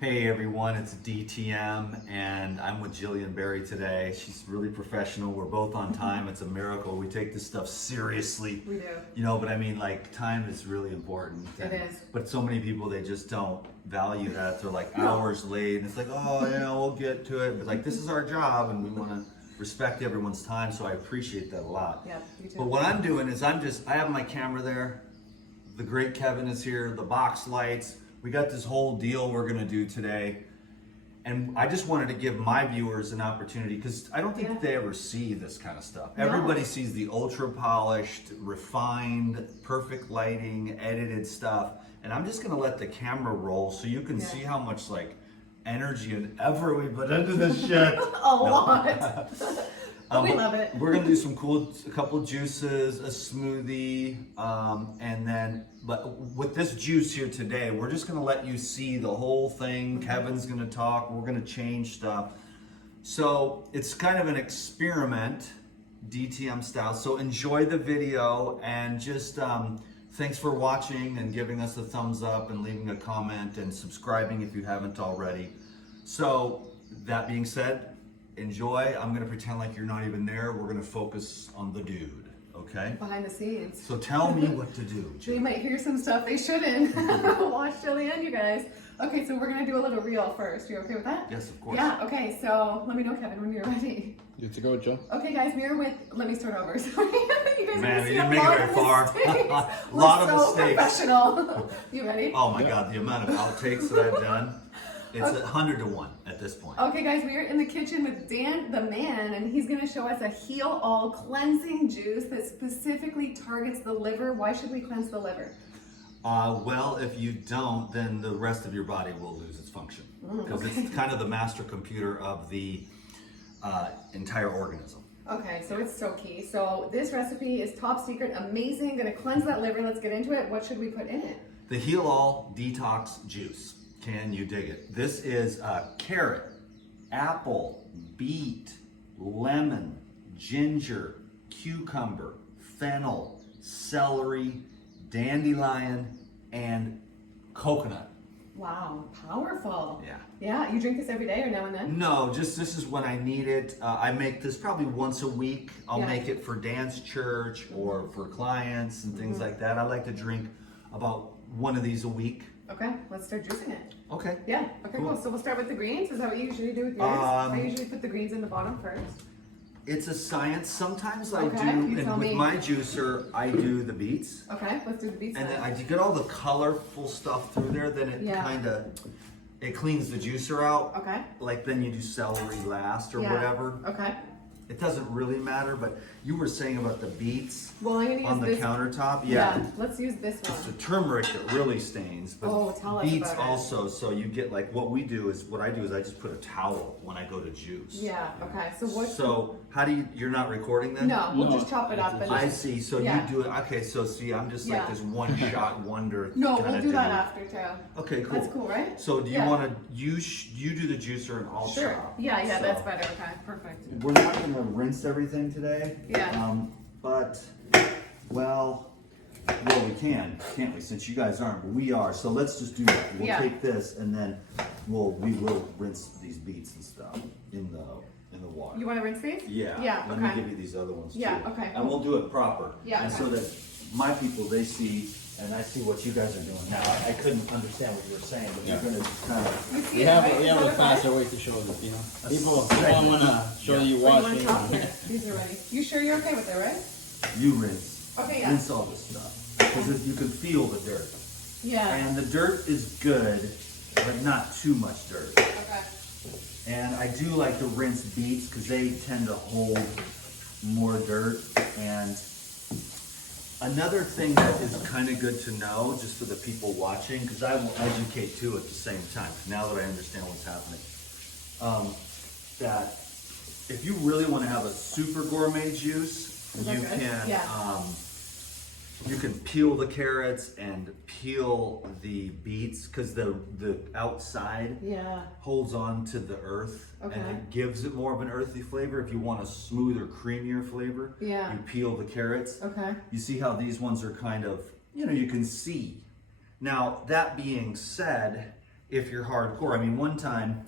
Hey everyone, it's DTM and I'm with Gillian today. She's really professional. We're both on time. It's a miracle. We take this stuff seriously. We do. You know, but I mean, like, time is really important. It is. But so many people, they just don't value that. They're like hours late and it's like, oh, yeah, we'll get to it. But like, this is our job and we want to respect everyone's time. So I appreciate that a lot. Yeah, me too. But what I'm doing is I have my camera there. The great Kevin is here, the box lights. We got this whole deal we're gonna do today. And I just wanted to give my viewers an opportunity because I don't think they ever see this kind of stuff. No. Everybody sees the ultra polished, refined, perfect lighting, edited stuff. And I'm just gonna let the camera roll so you can see how much like energy and effort we put into this shit. A lot. We love it. We're gonna do some a couple of juices, a smoothie, and then, but with this juice here today, we're just gonna let you see the whole thing. Kevin's gonna talk, we're gonna change stuff. So it's kind of an experiment, DTM style. So enjoy the video and just thanks for watching and giving us a thumbs up and leaving a comment and subscribing if you haven't already. So that being said, enjoy. I'm gonna pretend like you're not even there. We're gonna focus on the dude, okay? Behind the scenes. So tell me what to do. They might hear some stuff they shouldn't. Watch till the end, you guys. Okay, so we're gonna do a little reel first. You okay with that? Yes, of course. Yeah, okay, so let me know, Kevin, when you're ready. Good to go, Joe. Okay, guys, let me start over. Sorry. You guys Man, are you gonna didn't make it very far. A lot of mistakes. Professional. You ready? Oh my God, the amount of outtakes that I've done. It's 100 to 1 at this point. Okay, guys, we are in the kitchen with Dan, the man, and he's going to show us a Heal All cleansing juice that specifically targets the liver. Why should we cleanse the liver? Well, if you don't, then the rest of your body will lose its function because it's kind of the master computer of the entire organism. Okay, so it's so key. So this recipe is top secret, amazing, going to cleanse that liver. Let's get into it. What should we put in it? The Heal All Detox Juice. Can you dig it? This is carrot, apple, beet, lemon, ginger, cucumber, fennel, celery, dandelion, and coconut. Wow, powerful. Yeah. Yeah, you drink this every day or now and then? No, just this is when I need it. I make this probably once a week. I'll Yeah. make it for dance church or for clients and things like that. I like to drink about one of these a week. Okay, let's start juicing it. Okay. Yeah, okay, cool. So we'll start with the greens. Is that what you usually do with yours? I usually put the greens in the bottom first. It's a science. Sometimes I Okay, do, you and tell with me. my juicer, I do the beets. Okay, let's do the beets. And then then. I get all the colorful stuff through there, then it Yeah. kind of, it cleans the juicer out. Okay. Like then you do celery last or Yeah. whatever. Okay. It doesn't really matter, but you were saying about the beets Well, I'm gonna use on the this. countertop. Yeah, let's use this It's the one. turmeric that really stains, but Oh, tell us beets about it. also. So you get like what I do is I just put a towel when I go to juice. Yeah, okay. So what? So how do you're not recording then? No, we'll No, just chop it up. And I see. So Yeah. you do it. Okay. So see, I'm just like Yeah. this one shot wonder. No, kinda we'll do that dude. after too. Okay, cool. That's cool, right? So do you Yeah. want to you do the juicer and I'll Sure. chop? Yeah, So that's better. Okay, perfect. we're not going to rinse everything today. Yeah. But well, we can, can't we? Since you guys aren't, but we are. So let's just do that. We'll Yeah. take this and then we will rinse these beets and stuff in the water. You want to rinse these? Yeah. Yeah. Let Okay. me give you these other ones Yeah, too. okay, And we'll do it proper. Yeah, And okay. so that my people, they see, and I see what you guys are doing now. I couldn't understand what you were saying, but you're going to kind of. You see We it, have, right? we have Is a that okay? faster way to show this, you know. People segment. don't want to show you Or you want washing. to chop it? These are ready. You sure you're okay with it, right? You rinse. Okay, yeah. Rinse all this stuff. Because you can feel the dirt. Yeah. And the dirt is good, but not too much dirt. Okay. And I do like to rinse beets because they tend to hold more dirt. And another thing that is kind of good to know, just for the people watching, because I will educate too at the same time, now that I understand what's happening, that if you really want to have a super gourmet juice, that you good? can Yeah. you can peel the carrots and peel the beets because the outside Yeah. holds on to the earth and Okay. it gives it more of an earthy flavor. If you want a smoother, creamier flavor, Yeah. you peel the carrots. Okay. You see how these ones are kind of, you can see. Now, that being said, if you're hardcore. I mean, one time,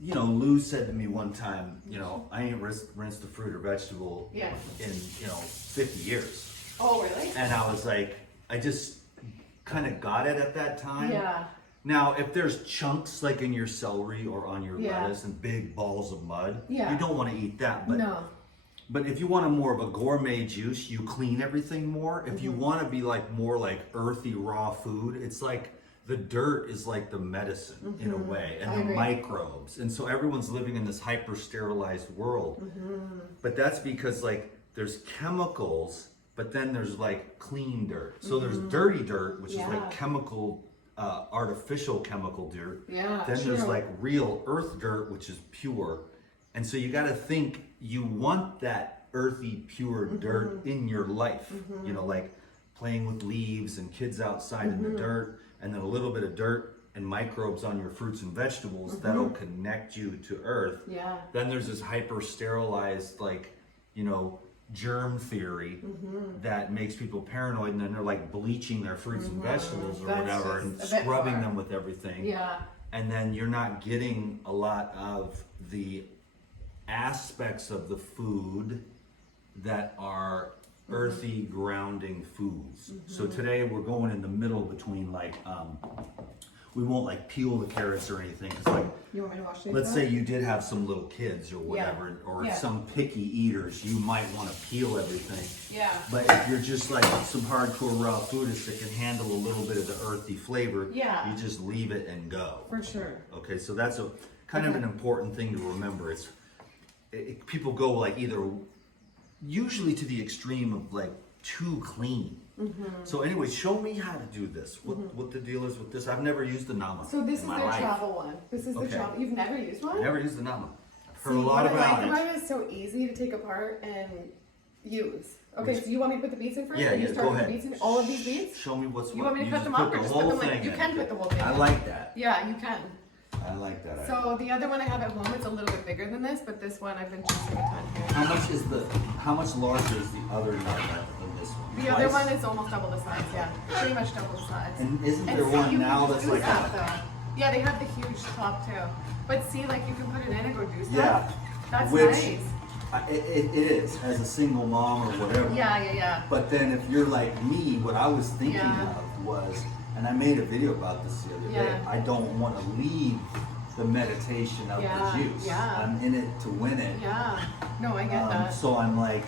you know, Lou said to me one time, you know, I ain't rinsed the fruit or vegetable Yeah. in, you know, 50 years. Oh, really? And I was like, I just kind of got it at that time. Yeah. Now, if there's chunks like in your celery or on your Yeah. lettuce and big balls of mud, Yeah. you don't want to eat that. But No. But if you want a more of a gourmet juice, you clean everything more. If you want to be like more like earthy raw food, it's like the dirt is like the medicine in a way, and I the agree. microbes. And so everyone's living in this hyper sterilized world. But that's because like there's chemicals, but then there's like clean dirt. So there's dirty dirt, which is Yeah. like chemical, artificial chemical dirt. Yeah, Then there's true. like real earth dirt, which is pure. And so you got to think you want that earthy, pure dirt in your life. You know, like playing with leaves and kids outside in the dirt, and then a little bit of dirt and microbes on your fruits and vegetables that'll connect you to earth. Yeah. Then there's this hyper sterilized, like, you know, germ theory that makes people paranoid, and then they're like bleaching their fruits and vegetables or That's whatever and just a bit scrubbing far. them with everything. Yeah. And then you're not getting a lot of the aspects of the food that are earthy grounding foods. So today we're going in the middle between like we won't like peel the carrots or anything, because like You want me to wash these? let's up? say you did have some little kids or whatever, or Yeah. some picky eaters, you might want to peel everything. Yeah. But if you're just like some hardcore raw foodists that can handle a little bit of the earthy flavor, Yeah. you just leave it and go. For sure. Okay, so that's a kind of an important thing to remember. People go like either usually to the extreme of like too clean. So anyway, show me how to do this. What the deal is with this? I've never used the nama. So this in is my their life. travel one. This is the Okay. travel. You've never used one? Never used the nama. I've heard See, a lot what I about like it. about it is so easy to take apart and use. Okay, so you want me to put the beets in first? Yeah, And you yeah, start go with ahead. the beets in? All of these beets? Show me what's You what. want me to cut just them up put or the just put whole them like- thing you in. can put the whole thing I in. like that. Yeah, you can. I like that. So the other one I have at home, it's a little bit bigger than this, but this one I've been juicing a ton here. How much larger is the other nama than this one? The other Twice? one is almost double the size, yeah. Pretty much double the size. And isn't there see, one you now can that's juice like that, a, though. Yeah, they have the huge top too. But see, like you can put it in and go juice yeah, that. That's which nice. It is as a single mom or whatever. Yeah. But then if you're like me, what I was thinking Yeah. of was, and I made a video about this the other day, Yeah. I don't want to leave the meditation of Yeah, the juice. yeah. I'm in it to win it. Yeah. No, I get that. So I'm like,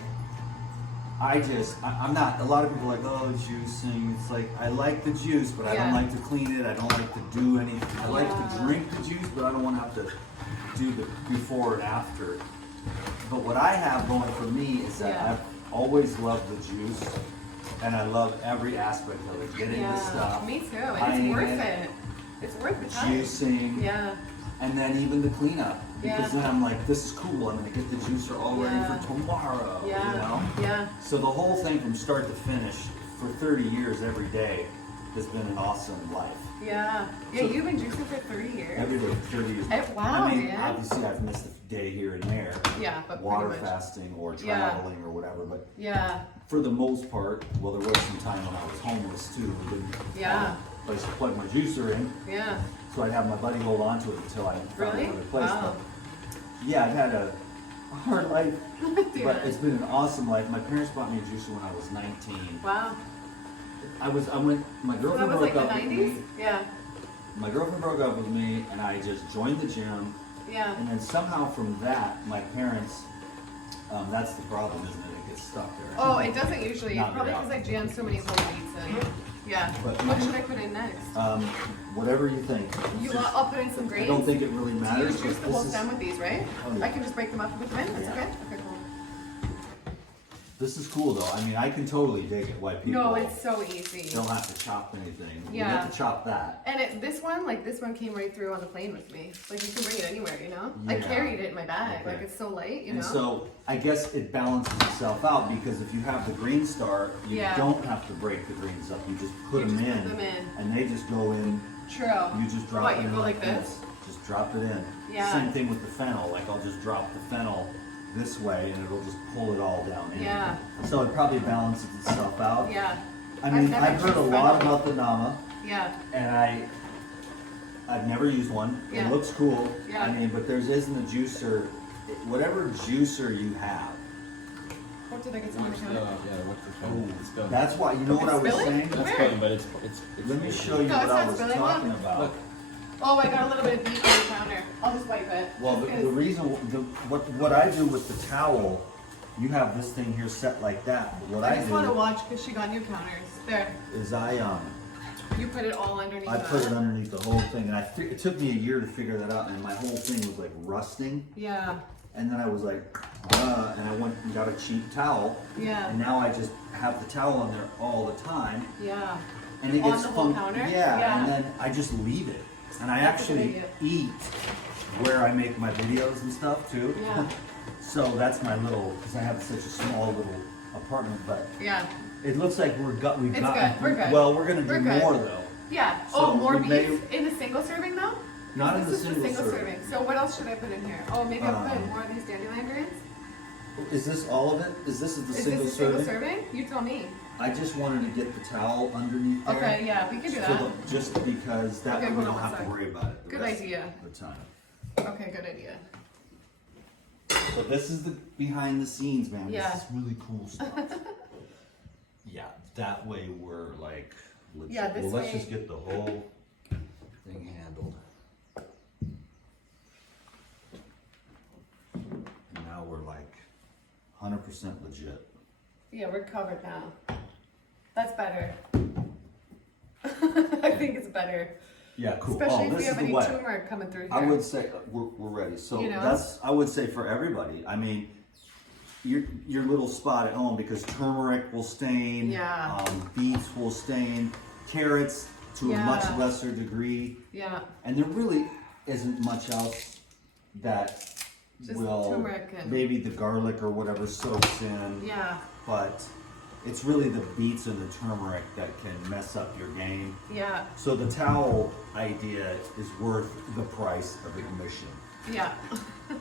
I'm not, a lot of people are like, oh, juicing. It's like, I like the juice, but I don't Yeah. like to clean it. I don't like to do anything. I like Yeah. to drink the juice, but I don't want to have to do the before and after. But what I have going for me is that Yeah. I've always loved the juice, and I love every aspect of it. Getting the stuff, Me too. And buying it's worth it. It's worth the time. juicing, Yeah. and then even the cleanup. Because Yeah. then I'm like, this is cool. I'm gonna get the juicer all ready Yeah. for tomorrow. Yeah. You know? Yeah. So the whole thing from start to finish for 30 years every day has been an awesome life. Yeah. Yeah, So- you've been juicing for 30 years. Every day for 30 years. Wow, I mean, man. obviously I've missed a day here and there. Yeah, but Water pretty much. fasting or Yeah. traveling or whatever. But Yeah. for the most part, well, there was some time when I was homeless too. We didn't Yeah. have a place to plug my juicer in. Yeah. So I'd have my buddy hold on to it until I found Really? another place. Wow. But yeah, I've had a hard life, Dude. but it's been an awesome life. My parents bought me a juicer when I was 19. Wow. My So that girlfriend was broke like the up with 90s? me. Yeah. My girlfriend broke up with me, and I just joined the gym. Yeah. And then somehow from that, my parents, that's the problem, isn't it? It gets stuck there. Oh, it doesn't usually. Not Probably very because I jammed so many whole wheats in. Yeah. But- What should I put in next? Whatever you think. You It's want, just- I'll put in some I grains. don't think it really Do you matters. juice but the whole this stem is, with these, right? Oh, yeah. I can just break them up and put them in? That's Yeah. okay? Okay, cool. this is cool though. I mean, I can totally dig it. Why people No, it's so easy. don't have to chop anything. You Yeah. have to chop that. And this one came right through on the plane with me. Like you can bring it anywhere, you know? I Yeah. carried it in my bag. Okay. Like it's so light, you And know? so I guess it balances itself out because if you have the green star, you Yeah. don't have to break the greens up. You just put You them just in, put them in. and they just go in. True. You just drop What, it you in go like like this? Just drop it in. Yeah. Same thing with the fennel. Like I'll just drop the fennel this way, and it'll just pull it all down in. Yeah. So it probably balances itself out. Yeah. I mean, never I've heard a juiced lot fennel. about the nama. Yeah. And I've never used one. Yeah. It looks cool. Yeah. I mean, but there isn't a juicer. Whatever juicer you have. What did I get some on the Yeah, counter? what's the phone? It's spilling. That's why, you know what I was Spilling? saying? That's Where? spilling, but it's Let me show you No, what it's I not was spilling, talking look. about. Look. Oh, I got a little bit of beef on the counter. I'll just wipe it. Well, Just the 'cause- reason, what I do with the towel, you have this thing here set like that. But what I I just want to do watch because she got new counters. There. is You put it all underneath I that. put it underneath the whole thing, and it took me a year to figure that out, and my whole thing was like rusting. Yeah. And then I was like, and I went and got a cheap towel. Yeah. And now I just have the towel on there all the time, Yeah. and it On gets the whole counter? Yeah, Yeah. and then I just leave it, and I That's a good actually eat where I make my videos and stuff too. Yeah. So that's my little, because I have such a small little apartment, but Yeah. it looks like we've It's got. good, we're good. Well, we're gonna do We're good. more though. Yeah. So Oh, more we beef may- in the single serving though? Not in This the is single serving. So what else should I put in here? Oh, maybe I'll put Um, more of these dandelion greens. Is this all of it? Is this the Is single this a single serving? serving? You tell me. I just wanted to get the towel underneath there. Okay, yeah, we can do that. Just because that Okay, way we hold on don't one have to sec. worry about it the Good rest idea. of the time. Okay, good idea. So this is the behind the scenes, man. Yeah. This is really cool stuff. Yeah, that way we're like legit. Yeah, this well, let's way- just get the whole thing handled. And now we're like 100% legit. Yeah, we're covered now. That's better. I think it's better. Yeah, cool. Especially if this we have is the any way. turmeric coming through here. I would say we're ready. So You know? that's I would say for everybody. I mean, your little spot at home, because turmeric will stain. Yeah. Beets will stain. Carrots to a much Yeah. lesser degree. Yeah. And there really isn't much else that Just will. turmeric and- Maybe the garlic or whatever soaks in. Yeah. But it's really the beets and the turmeric that can mess up your game. Yeah. So the towel idea is worth the price of admission. Yeah. Now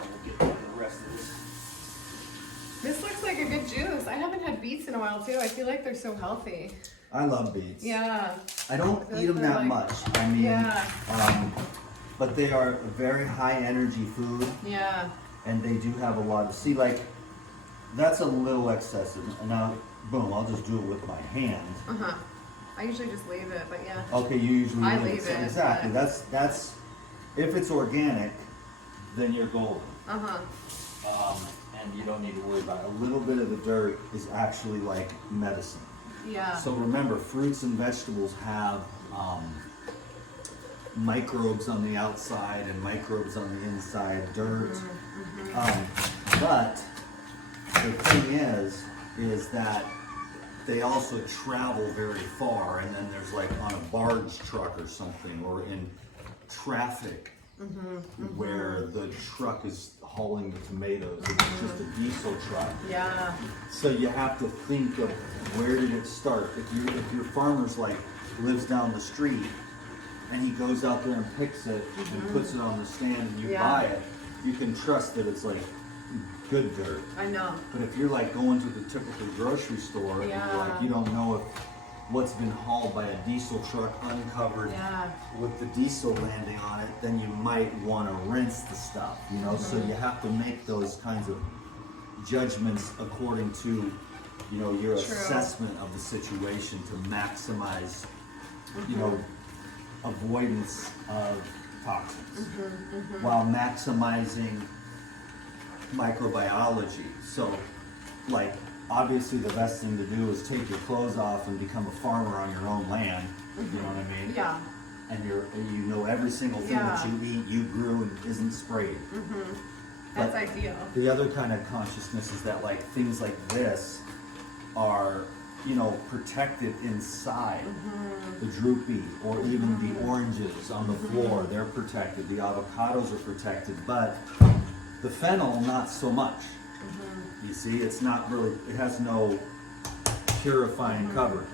we'll get the rest of this. This looks like a good juice. I haven't had beets in a while too. I feel like they're so healthy. I love beets. Yeah. I don't I feel eat them like they're that like- much. I mean, Yeah. but they are a very high energy food, Yeah. and they do have a lot of. See, like that's a little excessive. And now, boom, I'll just do it with my hand. Uh-huh. I usually just leave it, but yeah. Okay, you usually I leave leave So it, exactly. but- That's if it's organic, then you're golden. Uh-huh. And you don't need to worry about it. A little bit of the dirt is actually like medicine. Yeah. So remember, fruits and vegetables have microbes on the outside and microbes on the inside, dirt. But the thing is that they also travel very far, and then there's like on a barge truck or something, or in traffic where the truck is hauling the tomatoes. It's just a diesel truck. Yeah. So you have to think of where did it start. If your farmer's like lives down the street and he goes out there and picks it and puts it on the stand and you Yeah. buy it, you can trust that it's like good dirt. I know. But if you're like going to the typical grocery store and you're like you don't know if what's been hauled by a diesel truck uncovered Yeah. with the diesel landing on it, then you might want to rinse the stuff, you know. So you have to make those kinds of judgments according to, you know, your assessment of the situation to maximize, you know, avoidance of toxins while maximizing microbiology. So, like, obviously the best thing to do is take your clothes off and become a farmer on your own land. You know what I mean? Yeah. And you know every single thing that you eat, you grew and isn't sprayed. That's But ideal. the other kind of consciousness is that like things like this are, you know, protected inside. The droopy or even the oranges on the floor, they're protected. The avocados are protected, but the fennel, not so much. You see, it's not really, it has no purifying cover.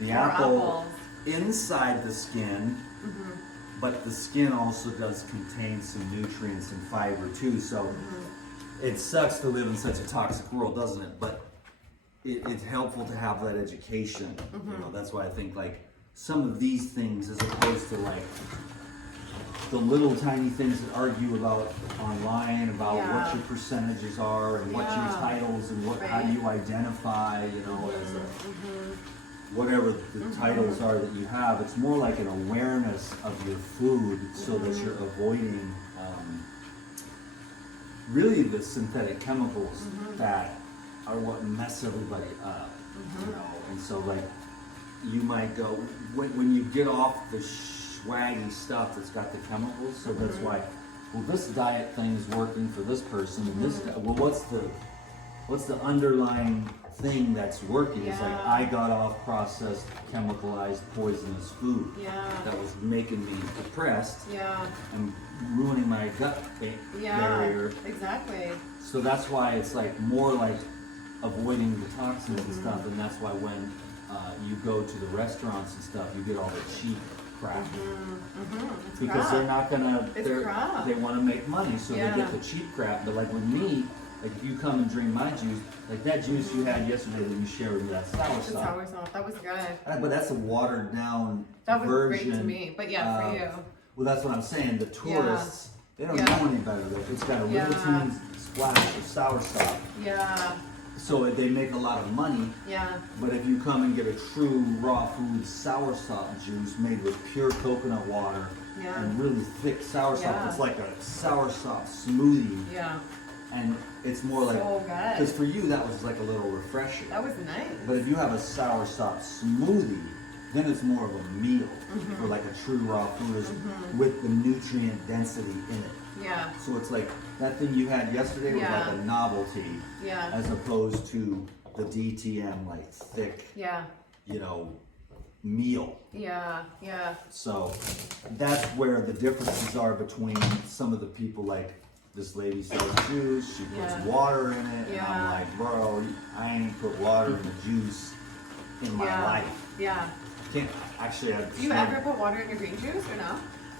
The Or apple apples. inside the skin, but the skin also does contain some nutrients and fiber too. So it sucks to live in such a toxic world, doesn't it? But it's helpful to have that education. You know, that's why I think like some of these things, as opposed to like the little tiny things that argue about online about what your percentages are and what your titles and what how you identify, you know, as a whatever the titles are that you have. It's more like an awareness of your food, so that you're avoiding really the synthetic chemicals that are what mess everybody up. You know, and so like you might go when you get off the swaggy stuff that's got the chemicals. So that's why, well, this diet thing's working for this person, and this. Well, what's the underlying thing that's working? It's like I got off processed, chemicalized, poisonous food that was making me depressed and ruining my gut barrier. Exactly. So that's why it's like more like avoiding the toxins and stuff, and that's why when you go to the restaurants and stuff, you get all the cheap crap because they're not gonna. They want to make money, so they get the cheap crap. But like with me, like if you come and drink my juice, like that juice you had yesterday that you shared with me, that sour The sour sauce, that was good. but that's a watered down That was version. great to me, but yeah, for you. Well, that's what I'm saying. The tourists, they don't know any better. It's got a little teeny splash of sour sauce. Yeah. So they make a lot of money. Yeah. But if you come and get a true raw food sour sauce juice made with pure coconut water and really thick sour sauce, it's like a sour sauce smoothie. Yeah. And it's more like, so good. because for you that was like a little refreshing. That was nice. But if you have a sour sauce smoothie, then it's more of a meal for like a true raw food with the nutrient density in it. Yeah. So it's like that thing you had yesterday was like a novelty, as opposed to the DTM like thick, you know, meal. Yeah. So that's where the differences are between some of the people. Like this lady sells juice, she puts water in it, and I'm like, bro, I ain't put water in the juice in my life. Yeah. Can't actually. Do you ever put water in your green juice or no?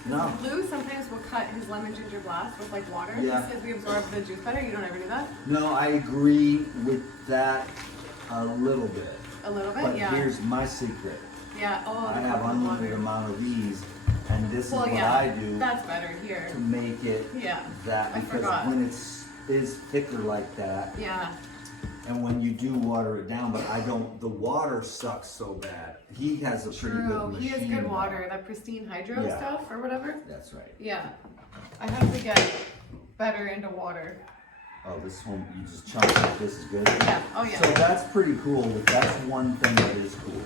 No. Lou sometimes will cut his lemon ginger blast with like water. Yeah. He says we absorb the juice better. You don't ever do that? No, I agree with that a little bit. A little bit, But here's my secret. Yeah. Oh. I have unlimited amount of these, and this is what I do That's better here. to make it that, I because forgot. when it's thicker like that, and when you do water it down, but I don't. The water sucks so bad. He has a pretty good machine. He has good water, that pristine hydro stuff or whatever. That's right. Yeah. I have to get better into water. Oh, this one you just chunk it. This is good. Yeah. Oh yeah. So that's pretty cool. That's one thing that is cool.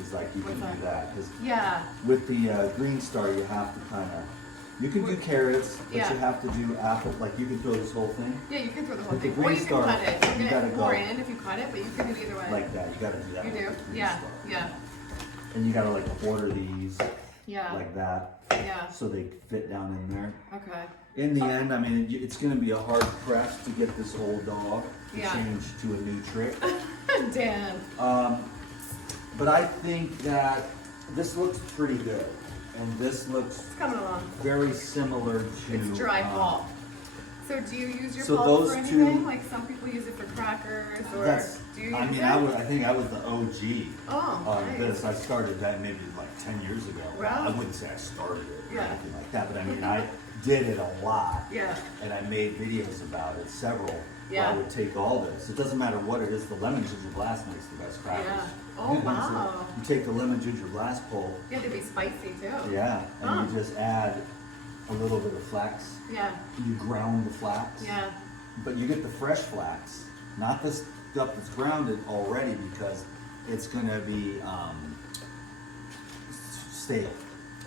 Is like you can do that. 'Cause with the Green Star, you have to kind of. You can do carrots, but you have to do apple. Like you can throw this whole thing. Yeah, you can throw the whole With the thing. Or Green you Star, can cut it. you You gotta can pour go in if you cut it, but you can do either way. Like that. You gotta do that. You with do? the Green Yeah. Star. Yeah. And you gotta like quarter these. Yeah. Like that. Yeah. So they fit down in there. Okay. In the end, I mean, it's going to be a hard press to get this old dog to Yeah. change to a new trick. Dan. But I think that this looks pretty good. And this looks It's coming along. very similar to... It's dry pulp. So do you use your so pulp those for anything? two- Like some people use it for crackers, or do you use I mean, it? I think I was the OG Oh, on nice. this. I started that maybe like 10 years ago. Wow. I wouldn't say I started it or Yeah. anything like that, but I mean, I did it a lot. Yeah. And I made videos about it, several. Yeah. Where I would take all this. It doesn't matter what it is. The lemon ginger blast makes the best crackers. Yeah. Oh, So wow. you take the lemon ginger blast pulp. Yeah, they'd be spicy too. Yeah. And you just add a little bit of flax. Yeah. You ground the flax. Yeah. But you get the fresh flax, not the stuff that's grounded already, because it's gonna be stale.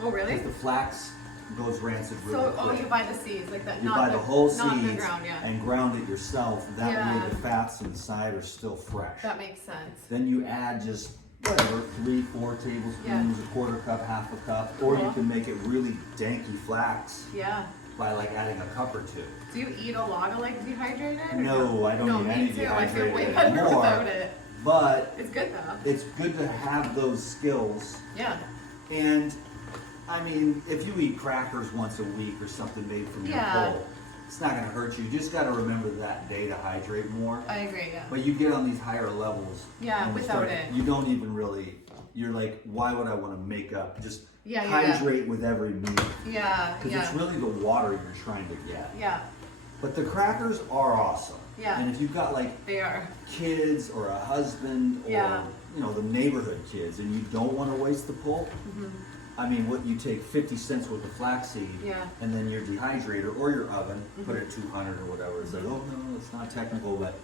Oh, really? Because the flax goes rancid really So, quick. you buy the seeds, like that. You not buy the whole not the seeds ground, yeah. and ground it yourself. That Yeah. way the fats inside are still fresh. That makes sense. Then you add just whatever, 3-4 tablespoons, a quarter cup, half a cup, or you Cool. can make it really danky flax Yeah. by like adding a cup or two. Do you eat a lot of like dehydrated? Or No, I don't no, eat me any too. I feel way dehydrated better anymore. without it. But It's good though. it's good to have those skills. Yeah. And I mean, if you eat crackers once a week or something made from your Yeah. bowl, it's not gonna hurt you. You just gotta remember that day to hydrate more. I agree, yeah. But you get on these higher levels. Yeah, and you without it. You don't even really, you're like, why would I wanna make up? Just Yeah. hydrate with every meal. Yeah, Because it's really the water you're trying to get. Yeah, But the crackers are awesome. Yeah. And if you've got like they are. kids or a husband or Yeah. you know the neighborhood kids and you don't want to waste the pulp, I mean, what you take 50 cents worth of flaxseed Yeah. and then your dehydrator or your oven, put it at 200 or whatever. It's like, oh no, it's not technical, but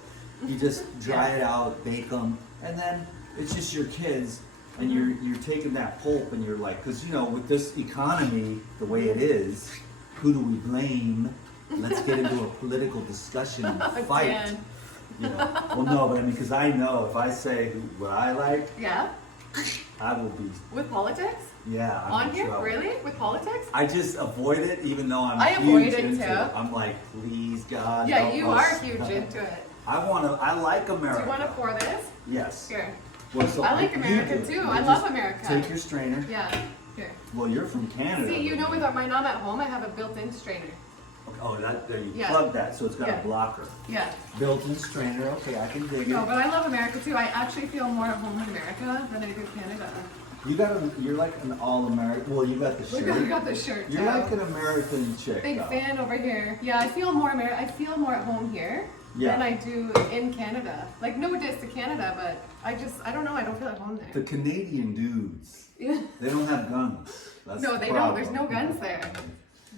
you just dry it out, bake them, and then it's just your kids, and you're taking that pulp and you're like, because you know, with this economy the way it is, who do we blame? Let's get into a political discussion and fight. Dan. You know, well, no, but I mean, because I know if I say what I like, Yeah? I will be, With politics? yeah. I'm On in here? trouble. Really? With politics? I just avoid it, even though I'm I huge avoid it into too. it. I'm like, please, God. Yeah, help you us. are huge into it. I like Do America. you want to pour this? Yes. Here. Well, so I like you America do. too. You I just love America. Take your strainer. Yeah. Here. Well, you're from Canada. See, you know, but- with my mom at home, I have a built-in strainer. Oh, that there you Yeah. plug that, so it's got Yeah. a blocker. Yeah. Built-in strainer. Okay, I can dig No, it. but I love America too. I actually feel more at home in America than I do Canada. You're like an all-American. Well, you got the Look, shirt. I got the shirt too. You're like an American chick. Big though. fan over here. Yeah, I feel more I feel more at home here Yeah. than I do in Canada. Like no diss to Canada, but I don't know. I don't feel at home The there. Canadian dudes, Yeah. they don't have guns. That's No, the they don't. problem. There's no guns there.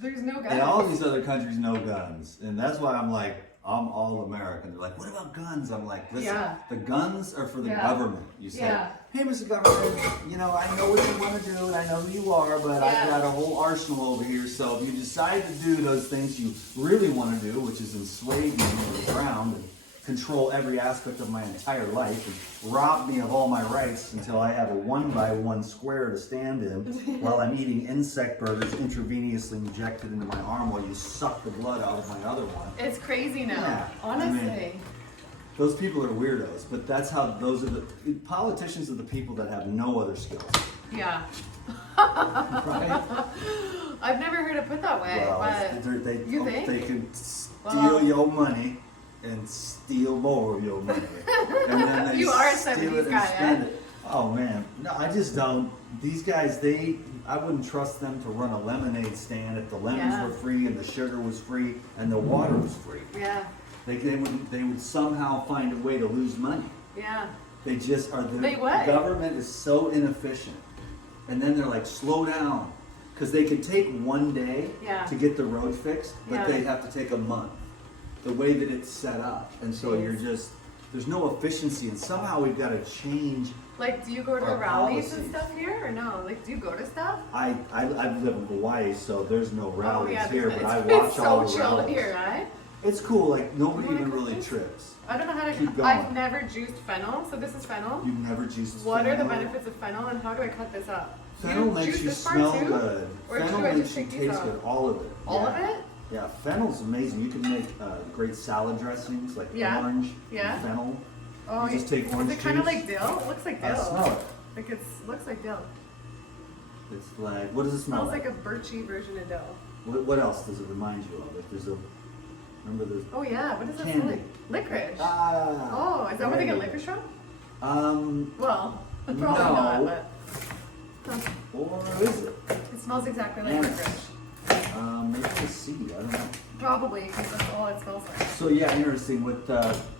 There's no guns. And all these other countries no guns, and that's why I'm like, I'm all American. They're like, what about guns? I'm like, listen, Yeah. the guns are for the Yeah. government. You say, Yeah. hey, Mr. Government, you know, I know what you want to do, and I know who you are, but I've Yeah. got a whole arsenal over here. So if you decide to do those things you really want to do, which is enslave me to the ground and control every aspect of my entire life and rob me of all my rights until I have a 1x1 square to stand in while I'm eating insect burgers intravenously injected into my arm while you suck the blood out of my other one. It's crazy now. Yeah, I Honestly. mean, those people are weirdos, but that's how those are the politicians are the people that have no other skills. Yeah. Right? I've never heard it put that way, Well, but they you think? they can steal Well- your money and steal more of your money. And then they You are a steal 70s it and guy, spend eh? it. Oh man, no, I just don't. These guys, I wouldn't trust them to run a lemonade stand if the lemons Yeah. were free and the sugar was free and the water was free. yeah, They would somehow find a way to lose money. yeah. They just are. They The would. government is so inefficient, and then they're like, slow down, because they could take one day Yeah. to get the road fixed, but Yeah. they have to take a month. The way that it's set up, and so Jeez. you're just there's no efficiency, and somehow we've got to change. Like, do you go to Our rallies and policies. stuff here, or no? Like, do you go to stuff? I live in Hawaii, so there's no rallies here, it's, but I watch it's all so the chilled rallies. here, right? It's cool. Like nobody You wanna even cook really this? trips. I don't know how to. Keep going. I've never juiced fennel, so this is fennel. You've never juiced. What are the fennel? benefits of fennel, and how do I cut this up? Fennel makes juice you this part smell too? good. Or Fennel do I makes just you take these taste off? good. All of it. All yeah. of it? Yeah, fennel's amazing. You can make great salad dressings like Yeah. orange Yeah. and fennel. Oh, You just take is orange it kind of juice. like dill? It looks like dill. I smell it. Like looks like dill. It's like, what does it smell Smells like? like a birchy version of dill. What else does it remind you of? Like there's a, remember the Oh yeah, what does that Candy. smell like? Licorice. ah. Oh, is that where they get right. licorice from? No. Well, probably not, but Or is it? it smells exactly like Yeah. licorice. Maybe a seed. I don't know. Probably, because that's all it smells like. So yeah, interesting. With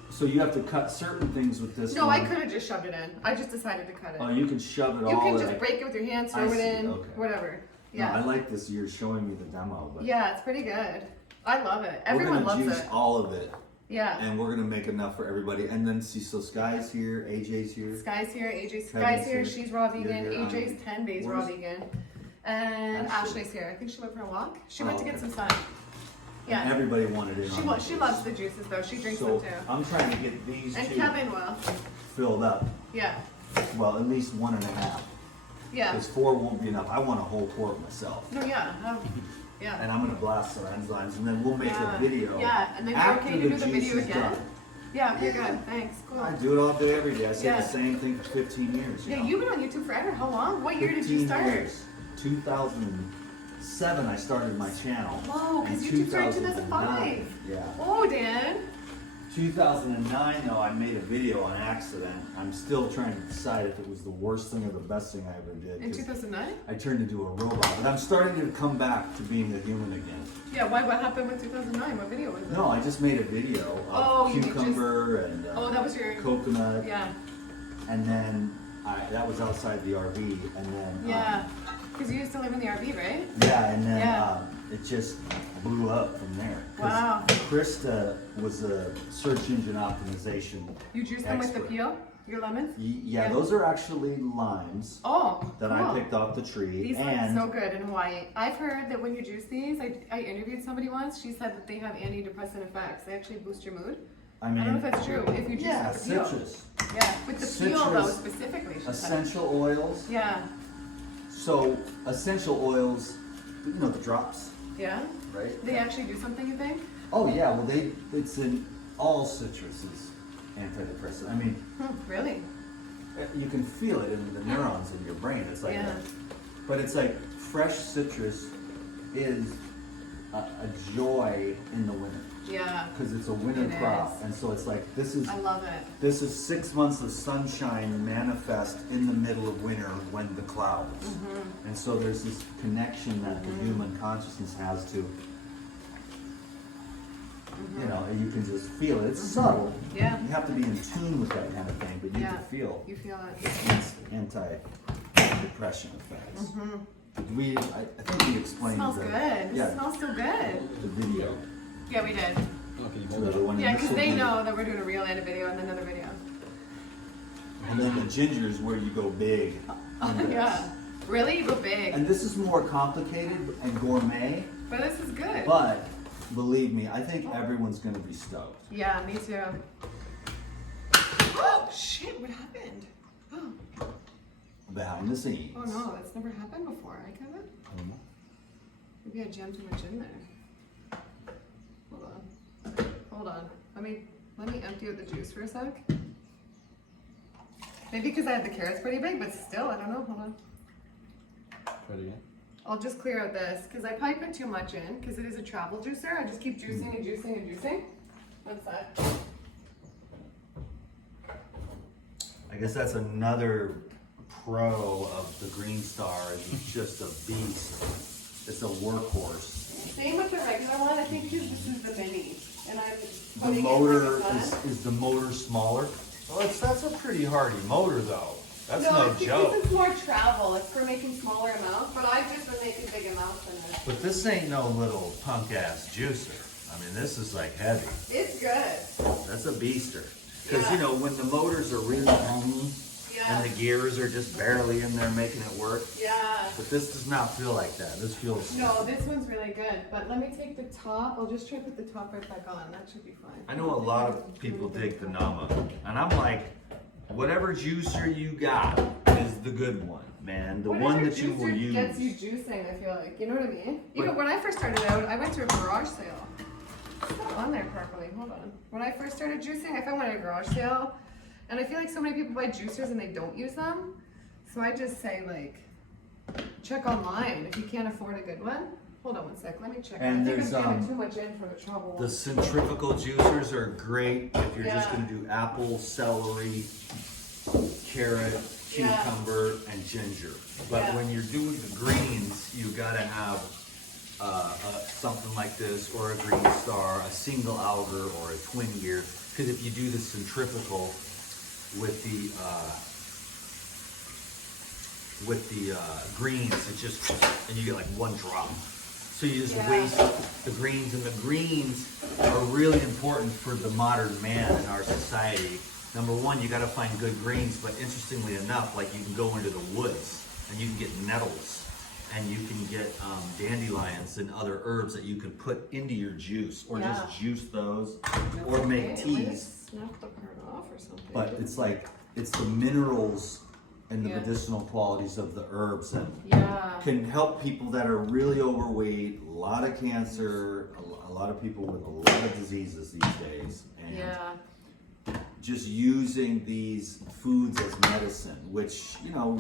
so you have to cut certain things with this. No, one. I could have just shoved it in. I just decided to cut it. Oh, you can shove it You all can in. just break it with your hands, throw I it see, in, okay. whatever. No, Yeah. I like this. You're showing me the demo, but Yeah, it's pretty good. I love it. we're Everyone gonna loves juice it. all of it, Yeah. and we're gonna make enough for everybody. And then see, so Sky's here, AJ's here. Sky's here, AJ's Kevin's here, here. she's raw vegan, You're here. AJ's 10 days raw Where's- vegan. And Ashley. Ashley's here. I think she went for a walk. She went Oh, to get okay. some sun. And Yeah. everybody wanted it. She loves the juices though. She drinks So them too. I'm trying to get these And two Kevin will. filled up. Yeah. Well, at least 1.5, Yeah. because 4 won't be enough. I want a whole quart myself. No, yeah. Yeah. And I'm gonna blast some enzymes, and then we'll make Yeah. a video. Yeah, and then you're after okay to do the juice video is again? done. Yeah, okay, good. Thanks. Cool. I do it all day, every day. I say Yeah. the same thing for 15 years. Yeah, know? you've been on YouTube forever. How long? What year did you 15 start? years. 2007 I started my channel. Whoa, because In YouTube started in 2005. Yeah. Oh, Dan. 2009 though, I made a video on accident. I'm still trying to decide if it was the worst thing or the best thing I ever did. In 2009? I turned into a robot, but I'm starting to come back to being a human again. Yeah, why? What happened with 2009? What video was it? No, I just made a video of you cucumber and Oh, that was your... coconut, Yeah. and then that was outside the RV, and then Yeah. Because you used to live in the RV, right? yeah, and then Yeah. it just blew up from there. 'Cause Wow. Krista was a search engine optimization. You juiced them with the expert. peel? Your lemons? Yeah, those are actually limes Oh, that cool. I picked off the tree. These and look so good in Hawaii. I've heard that when you juice these, I interviewed somebody once, she said that they have antidepressant effects. They actually boost your mood. I mean, I don't know if that's true. If you juice yeah, with the peel. citrus, Yeah, with the peel though Citrus, specifically. She said. essential oils. Yeah, So essential oils, you know the drops, yeah. right? They actually do something, you think? Oh yeah, well it's in all citruses, antidepressant. I mean, Really? you can feel it in the neurons in your brain. It's like, Yeah. but it's like fresh citrus is a joy in the winter Yeah. because it's a winter It crop, is. and so it's like this is I love it. 6 months of sunshine manifest in the middle of winter when the clouds, and so there's this connection that the human consciousness has to. You know, and you can just feel it. It's subtle. Yeah. You have to be in tune with that kind of thing, but you Yeah. can feel You feel it. its anti-depression effects. I think we explained Smells the, good. It yeah, smells so good. the video Yeah, we did. Oh, can you to hold it? everyone. Yeah, And because this they will be- know that we're doing a reel and a video and another video. And then the ginger is where you go big. Oh, yeah. Really? You go big. And this is more complicated and gourmet, But this is good. but believe me, I think everyone's going to be stoked. Yeah, me too. Oh, shit, what happened? Oh, Behind the scenes. oh no, that's never happened before, right, Kevin? Maybe I jammed too much in there. Hold on. Let me empty out the juice for a sec. Maybe because I had the carrots pretty big, but still, I don't know. Hold on. Try it again. I'll just clear out this because I probably put too much in because it is a travel juicer. I just keep juicing and juicing and juicing. What's that? I guess that's another pro of the Green Star. It's just a beast. It's a workhorse. Same with the regular one. I think because this is the mini, and I'm The putting it motor like that. is the motor smaller? Well, that's a pretty hardy motor though. That's No, I no think joke. this is more travel. It's for making smaller amounts, but I've just been making big amounts in it. But this ain't no little punk ass juicer. I mean, this is like heavy. It's good. That's a beaster. Because Yeah. you know when the motors are really homey Yeah. and the gears are just barely in there making it work. Yeah. But this does not feel like that. This feels. No, this one's really good. But let me take the top. I'll just try to put the top right back on. That should be fine. I know a lot of people dig the Nama, and I'm like, whatever juicer you got is the good one, man. The Whatever one that you will juicer use. gets you juicing, I feel like. You know what I mean? Even But- when I first started out, I went to a garage sale. It's not on there properly. Hold on. When I first started juicing, I found one at a garage sale. And I feel like so many people buy juicers and they don't use them. So I just say, like, check online if you can't afford a good one. Hold on one sec. Let me check. And I think there's, I'm jamming too much in for the trouble. The centrifugal juicers are great if you're just Yeah. gonna do apple, celery, carrot, Yeah. cucumber, and ginger. But Yeah. when you're doing the greens, you gotta have something like this, or a Green Star, a single auger, or a twin gear. Because if you do the centrifugal with the greens, it just, and you get like one drop. So you just Yeah. waste the greens, and the greens are really important for the modern man in our society. Number one, you gotta find good greens, but interestingly enough, like you can go into the woods and you can get nettles and you can get dandelions and other herbs that you can put into your juice, or Yeah. just juice those, That's or make okay. I might have teas. snapped the part off or something. But it's like, it's the minerals and the Yeah. medicinal qualities of the herbs that Yeah. can help people that are really overweight, a lot of cancer, a lot of people with a lot of diseases these days. And Yeah. just using these foods as medicine, which, you know,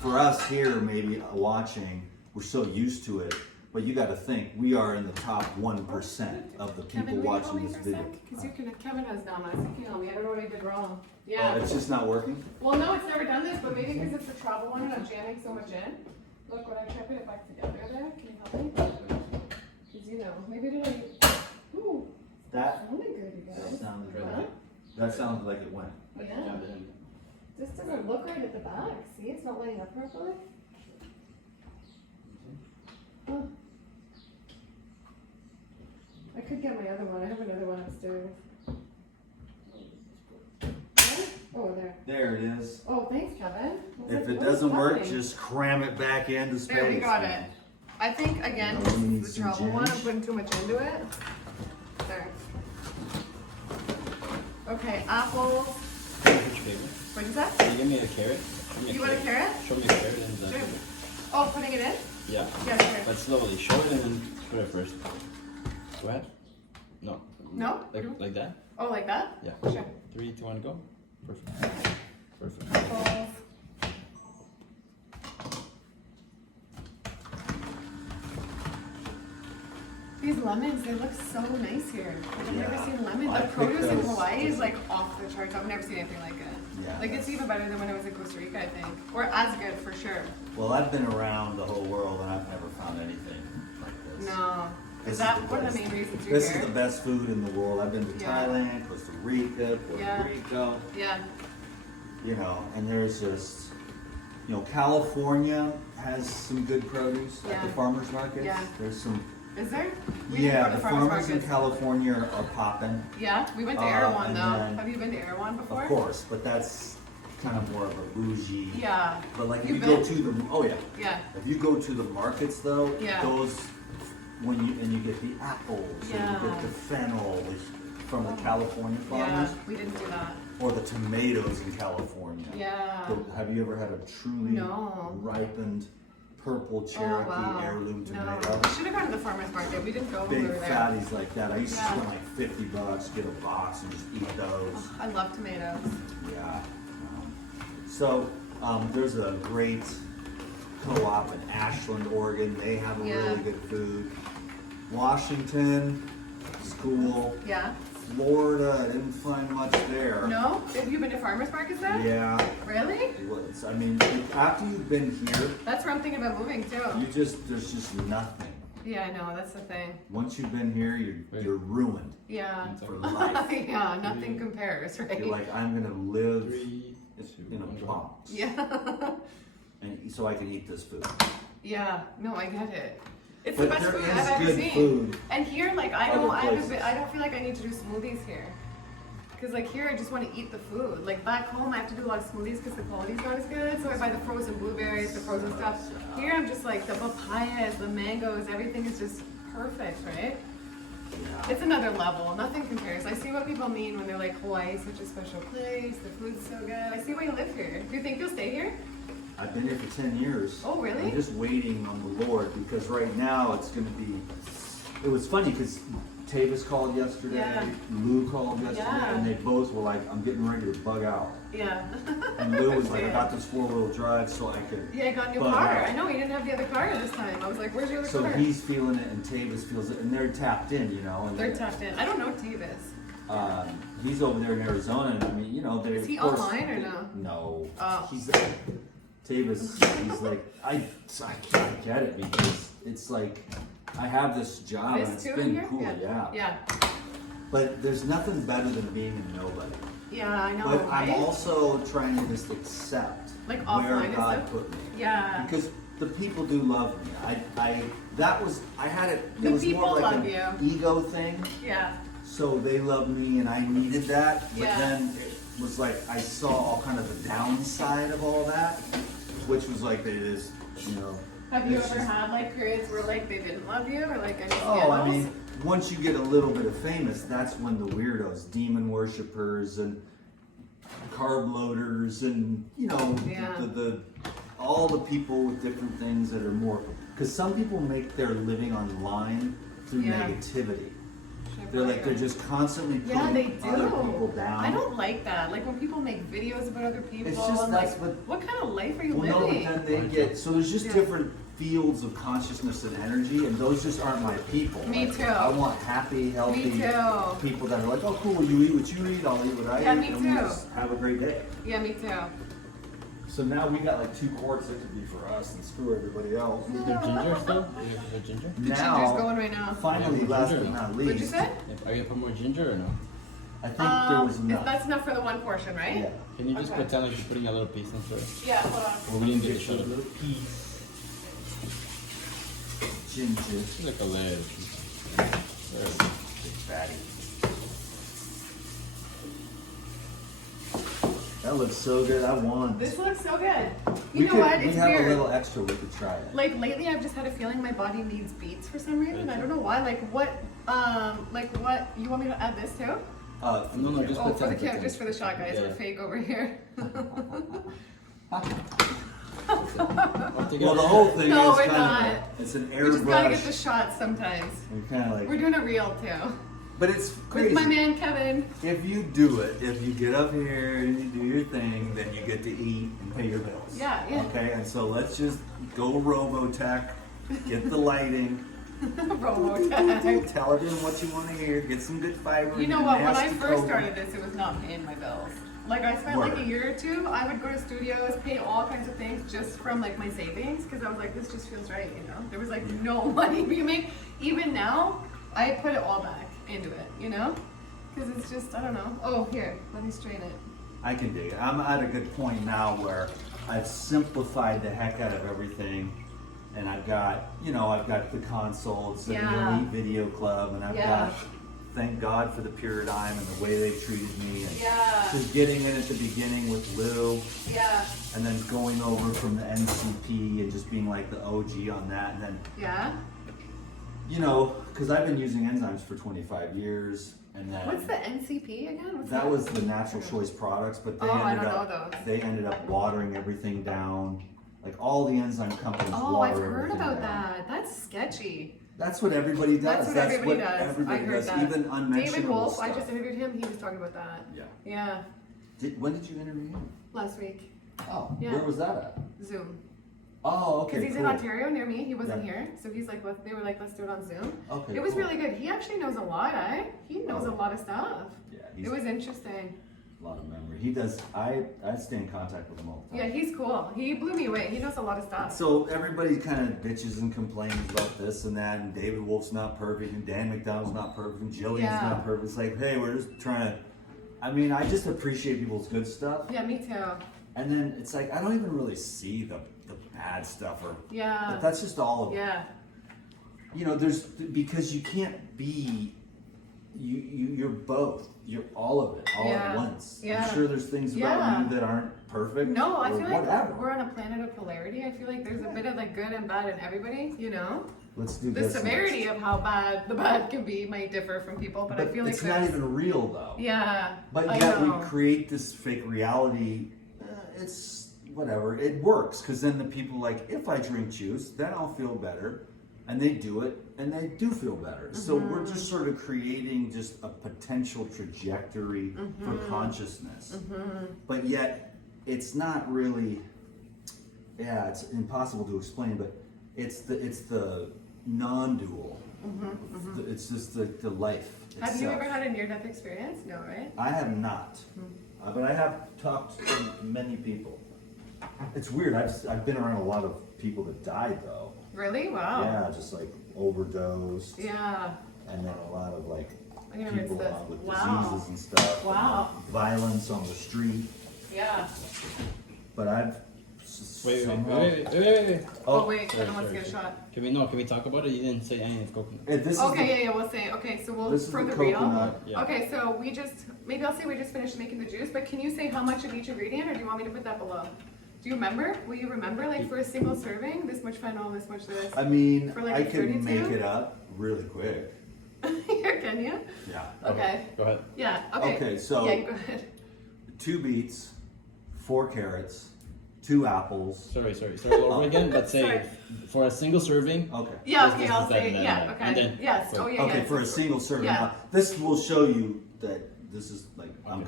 for us here maybe watching, we're so used to it, But you got to think, we are in the top 1% of the people Kevin, will you hold watching me this for a video. sec? Because you can. Kevin has dominance. You can help me. I don't know what I did wrong. Oh, Yeah. it's just not working? Well, no, it's never done this, but maybe because it's a travel one and I'm jamming so much in. Look, when I try to put it back together there, can you help me? Because you know, maybe did I. Ooh, That sounded good, you guys. sounded like it went. Yeah. This doesn't look right at the back. See, it's not lining up properly. Huh. I could get my other one. I have another one upstairs. Where? Oh, there. There it is. Oh, thanks, Kevin. If What it is doesn't work, happening? just cram it back into space. There, we got it. I think, again, No, this we need is the some trouble one. I'm ginge. putting too much into it. There. Okay, apples. What is that? Can you give me a carrot? Show me You want a carrot? Show me a carrot and then. Sure. Oh, putting it in? Yeah. Yeah, sure. But slowly. Show it and then put it first. Go ahead. No. No? Like that? Oh, like that? Yeah. Sure. 3, 2, 1, go. Perfect. Perfect. Apples. These lemons, they look so nice here. Like, I've never Yeah. seen lemons. I The picked produce in those. Hawaii is like off the charts. I've never seen anything like it. Yeah, Like it's that's- even better than when I was in Costa Rica, I think. Or as good for sure. Well, I've been around the whole world and I've never found anything like this. No. This Is that the one of the best. main reasons you're This here? is the best food in the world. I've been to Yeah. Thailand, Costa Rica, Puerto Yeah. Rico, Yeah. you know, and there's just, you know, California has some good produce at the Yeah. farmers markets. Yeah. There's some, Is there? We didn't yeah, go to the farmers farmers in markets. California are popping, Yeah, we went to Uh, Erewhon and though. then- Have you been to Erewhon before? of course, but that's kind of more of a bougie. Yeah. But like if You've you go been? to the, oh yeah, Yeah. if you go to the markets though, Yeah. those, when you, and you get the apples, Yeah. and you get the fennel from the California Yeah. farmers, We didn't do that. or the tomatoes in California. Yeah. Have you ever had a truly No. ripened purple Cherokee heirloom No. tomato? We should have gone to the farmer's market. We didn't go when we Big were there. fatties like that. I used to Yeah. spend like $50, get a box and just eat those. Oh, I love tomatoes. Yeah. So there's a great co-op in Ashland, Oregon. They have a Yeah. really good food. Washington, school. Yeah. Florida, I didn't find much there. No? Have you been to farmer's markets there? Yeah. Really? It was. I mean, after you've been here, That's where I'm thinking about moving too. there's just nothing. Yeah, I know. That's the thing. Once you've been here, you're ruined Yeah. for life. Yeah, nothing compares, right? You're like, I'm gonna live 3, 2, in a 1, go. box, Yeah. and so I can eat this food. Yeah. No, I get it. It's But the best there food is I've ever good seen. food. And here, like, I Other don't, places. I don't feel like I need to do smoothies here. Cause like here, I just want to eat the food. Like back home, I have to do a lot of smoothies because the quality's not as good. So I buy the frozen blueberries, the frozen stuff. Here, I'm just like the papayas, the mangoes, everything is just perfect, right? Yeah. It's another level. Nothing compares. I see what people mean when they're like, Hawaii is such a special place. The food's so good. I see why you live here. Do you think you'll stay here? I've been here for 10 years. Oh, really? I'm just waiting on the Lord because right now it's gonna be. It was funny because Tavis called yesterday, Yeah. Lou called yesterday, Yeah. and they both were like, "I'm getting ready to bug out." Yeah. And Lou was like, "I got this 4-wheel drive so I could." Yeah, I got a new Bug car. out. I know you didn't have the other car this time. I was like, where's your other So car? he's feeling it, and Tavis feels it, and they're tapped in, you know. And They're tapped in. I don't know Tavis. He's over there in Arizona, and I mean, you know, they're. Is he of course, online or no? No. Oh. He's Tavis. He's like, I can't get it because it's like I have this job and This it's too in been here? cool, Yeah. Yeah. But there's nothing better than being a nobody. Yeah, I know. But I'm right? also trying to just accept Like where offline and God stuff? put me. Yeah. Because the people do love me. I had it. It The was people more like love an you. ego thing. Yeah. So they love me, and I needed that. But Yeah. then it was like I saw all kind of the downside of all that, which was like they just, you know. Have you it's ever just- had like periods where like they didn't love you or like any Oh, I scandals? mean, once you get a little bit of famous, that's when the weirdos, demon worshippers, and carb loaders, and you know, Yeah. the all the people with different things that are more. Because some people make their living online through Yeah. negativity. Should I They're buy like they're it? just constantly Yeah, putting they do. other people down. I don't like that. Like when people make videos about other people. It's just and that's like, what. what kind of life are you Well, no, living? but then they get so there's just Yeah. different fields of consciousness and energy, and those just aren't my people. Me Like, too. I want happy, healthy Me too. people that are like, oh cool, you eat what you eat, I'll eat what I Yeah, eat, me and we too. just have a great day. Yeah, me too. So now we got like 2 quarts that could be for us and screw everybody else. Is there ginger still? Are you gonna put ginger? The ginger's going right now. Finally, Yeah, last ginger. but not What'd you least, say? Are you gonna put more ginger or no? I think there was enough. That's enough for the one portion, right? Yeah. Can you just Okay. pretend like you're putting a little piece into it? Yeah, hold on. Or we didn't get to Get show you a it. little piece. Ginger. It's like a layer. Big fatty. That looks so good. I want. This looks so good. We You know what? We It's have weird. a little extra. We could try it. Like lately, I've just had a feeling my body needs beets for some reason. I don't know why. Like what? You want me to add this too? No, just Oh, for the pretend. camera, just for the shot, guys. Yeah. We're fake over here. Well, the whole thing No, is we're kind not. of it's an We just gotta get the airbrush. shots sometimes. We're kind of like, We're doing it real too. but it's With crazy. my man Kevin. If you do it, if you get up here and you do your thing, then you get to eat and pay your bills. Yeah, yeah. Okay, and so let's just go Robotech, get the lighting, Robotech. tell everyone what you want to hear, get some good fiber. You know get what? When I nasty first coke. started this, it was not paying my bills. Like I spent like a Word. year or two. I would go to studios, pay all kinds of things just from like my savings because I was like, this just feels right. You know, there was like no money being made. Even now, I put it all back into it. You know, because it's just I don't know. Oh, here, let me strain it. I can dig it. I'm at a good point now where I've simplified the heck out of everything. And I've got the console, it's the Yeah. Elite Video Club, and I've Yeah. got, thank God for the Paradigm and the way they treated me. And Yeah. just getting in at the beginning with Lou, Yeah. and then going over from the NCP and just being like the OG on that. And then, Yeah. because I've been using enzymes for 25 years, and then What's the NCP again? What's that was the Natural Choice Products, but they Oh, I ended don't up know those. they ended up watering everything down. Like all the enzyme companies Oh, water I've heard everything about down. that. That's sketchy. That's what everybody does. That's what everybody does. Everybody I heard does. that. Even unmentionable David Wolf, stuff. I just interviewed him. He was talking about that. Yeah. Yeah. When did you interview him? Last week. Oh, Yeah. where was that at? Zoom. Oh, okay. Because he's in cool. Ontario near me. He wasn't Yeah. here. So he's like, they were like, let's do it on Zoom. Okay. It was cool. really good. He actually knows a lot, eh? He knows a lot of stuff. Yeah, he's It was interesting. a lot of memory. He does. I stay in contact with him all the Yeah, time. he's cool. He blew me away. He knows a lot of stuff. So everybody kind of bitches and complains about this and that, and David Wolf's not perfect, and Dan McDonald's not perfect, and Gillian's Yeah. not perfect. It's like, hey, we're just trying to. I mean, I just appreciate people's good stuff, Yeah, me too. and then it's like I don't even really see the bad stuff, or Yeah. but that's just all of it. Yeah. There's because you can't be you're both. You're all of it all Yeah. at once. Yeah. I'm sure there's things about Yeah. you that aren't perfect. No, I or feel like whatever. we're on a planet of polarity. I feel like there's a bit of like good and bad in everybody, you know? Let's do The this. severity next. of how bad the bad can be might differ from people, but I feel like it's not there's- even real though. Yeah. But I yet know. we create this fake reality. It's whatever. It works because then the people like, if I drink juice, then I'll feel better, and they do it, and they do feel better. So we're just sort of creating just a potential trajectory for consciousness. But yet, it's not really. Yeah, it's impossible to explain, but it's the non-dual. It's just the life. Have you itself. ever had a near-death experience? No, right? I have not, but I have talked to many people. It's weird. I've been around a lot of people that died though. Really? Wow. Yeah, just like overdosed, Yeah. and then a lot of like I can remember people this. with Wow. diseases and stuff. Wow. And violence on the street. Yeah. But I've Wait. Oh, wait, sorry, I want to sorry, get a sorry. shot. Can we talk about it? You didn't say any of coconut. This is Okay, yeah, we'll say. Okay, so we'll this is for the the real. coconut. Yeah. Okay, so maybe I'll say we just finished making the juice, but can you say how much of each ingredient, or do you want me to put that below? Do you remember? Will you remember, like for a single serving, this much fennel, this much this? I mean, For like I a can 32? make it up really quick. Here, can you? Yeah. Okay. Go ahead. Yeah. Okay. Okay, so- Yeah, go ahead. 2 beets, 4 carrots, 2 apples. Sorry. Start all over again. But say Sorry. for a single serving. Okay. Yeah. This, Okay, this, I'll that, say. and Yeah. that. Okay. And then- Yes. Oh yeah. Okay, yeah. for a single serving. Yeah. Now, this will show you that this is like, Okay.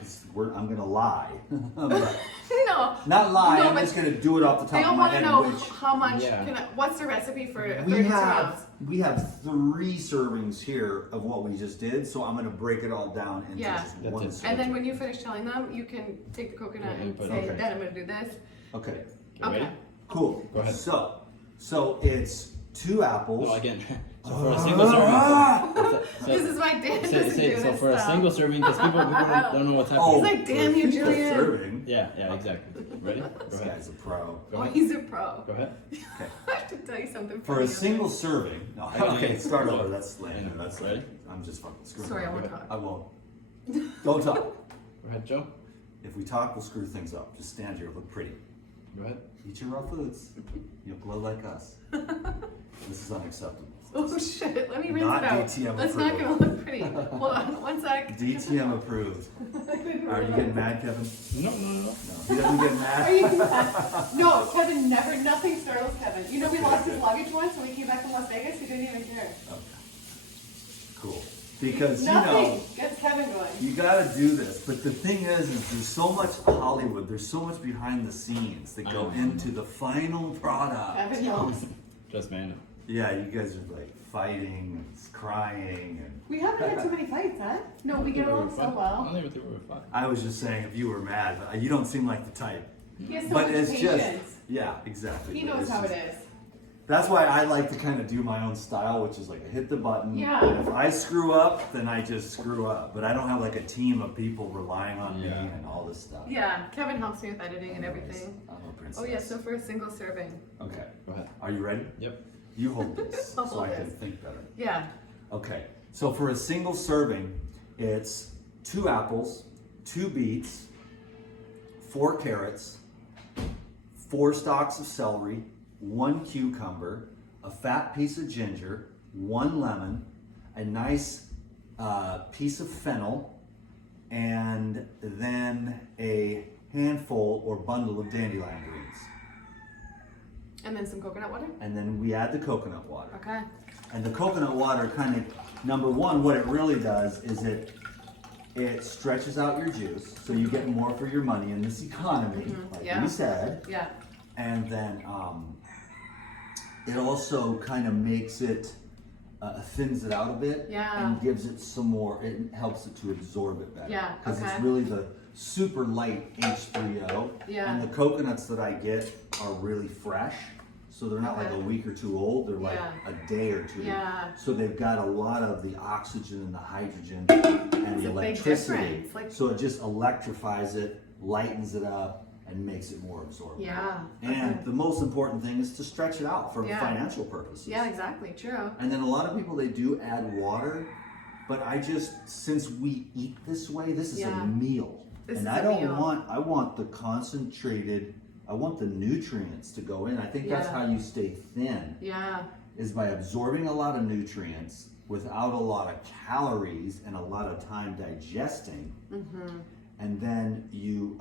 I'm gonna lie. No. Not lie, No, I'm but just gonna do it off the top I of don't my want to head, know which how much, Yeah. what's the recipe for a we 32 ounce? have 3 servings here of what we just did, so I'm gonna break it all down into Yeah. just That's one it. serving. And then when you finish telling them, you can take the coconut Yeah, and but- say, okay. then I'm going to do this. Okay, You ready? Okay. cool. Go ahead. So it's 2 apples. No, again. So for a single serving. This is why Dan Say, doesn't say, do so this for a stuff. single serving, because people don't know what's happening. Oh, He's like, damn you, for a Gillian. serving. Yeah, exactly. Ready? Go This ahead. guy's a pro. Go Oh, ahead. he's a pro. Go ahead. Okay. I have to tell you something For funny. a single serving. No, okay, start over. That's I lame. know. That's Ready? lame. I'm just fucking screwing. Sorry, I around. won't talk. I won't. Don't talk. Go ahead, Joe. If we talk, we'll screw things up. Just stand here, look pretty. Go ahead. Eat your raw foods. You'll glow like us. This is unacceptable. Oh shit, let me rinse Not it out. DTM That's not approved. gonna look pretty. Hold on, one sec. DTM approved. Are you getting mad, Kevin? No. No, he doesn't get Are mad. you mad? No, Kevin never, nothing startles Kevin. You know we lost his luggage once when we came back from Las Vegas, he didn't even care. Okay. Cool. Because Nothing gets Kevin going. you gotta do this. But the thing is there's so much Hollywood, there's so much behind the scenes that go into the final product. Kevin knows. Just man. Yeah, you guys are like fighting and crying and We haven't had too many fights, huh? No, we get along so I well. don't even think we were fine. I was just saying if you were mad, but you don't seem like the type. He has so But much it's patience. just yeah, exactly. He But knows it's how just- it is. That's why I like to kind of do my own style, which is like I hit the button. Yeah. And if I screw up, then I just screw up. But I don't have like a team of people relying on me Yeah. and all this stuff. Yeah, Kevin helps me with editing and everything. I'm a princess. Oh yeah, so for a single serving. Okay. Go ahead. Are you ready? Yep. You hold this I'll so hold I can this. think better. Yeah. Okay. So for a single serving, it's 2 apples, 2 beets, 4 carrots, 4 stalks of celery, 1 cucumber, a fat piece of ginger, 1 lemon, a nice piece of fennel, and then a handful or bundle of dandelion greens. And then some coconut water? And then we add the coconut water. Okay. And the coconut water kind of, number one, what it really does is it stretches out your juice, so you get more for your money in this economy, like yeah. we said. Yeah. And then it also kind of makes it, thins it out a bit. Yeah. And gives it some more, it helps it to absorb it better. Yeah, Because okay. it's really the super light H3O. Yeah. And the coconuts that I get are really fresh. So they're not like Okay. a week or 2 old, they're like Yeah. a day or 2. Yeah. So they've got a lot of the oxygen and the hydrogen and It's the a big electricity. difference, like- So it just electrifies it, lightens it up, and makes it more absorbent. Yeah. And okay. the most important thing is to stretch it out for Yeah. financial purposes. Yeah, exactly. True. And then a lot of people, they do add water, but I just, since we eat this way, this is Yeah. a meal. This And is I a don't meal. want, I want the concentrated, I want the nutrients to go in. I think that's Yeah. how you stay thin, Yeah. is by absorbing a lot of nutrients without a lot of calories and a lot of time digesting. Mm-hmm. And then you,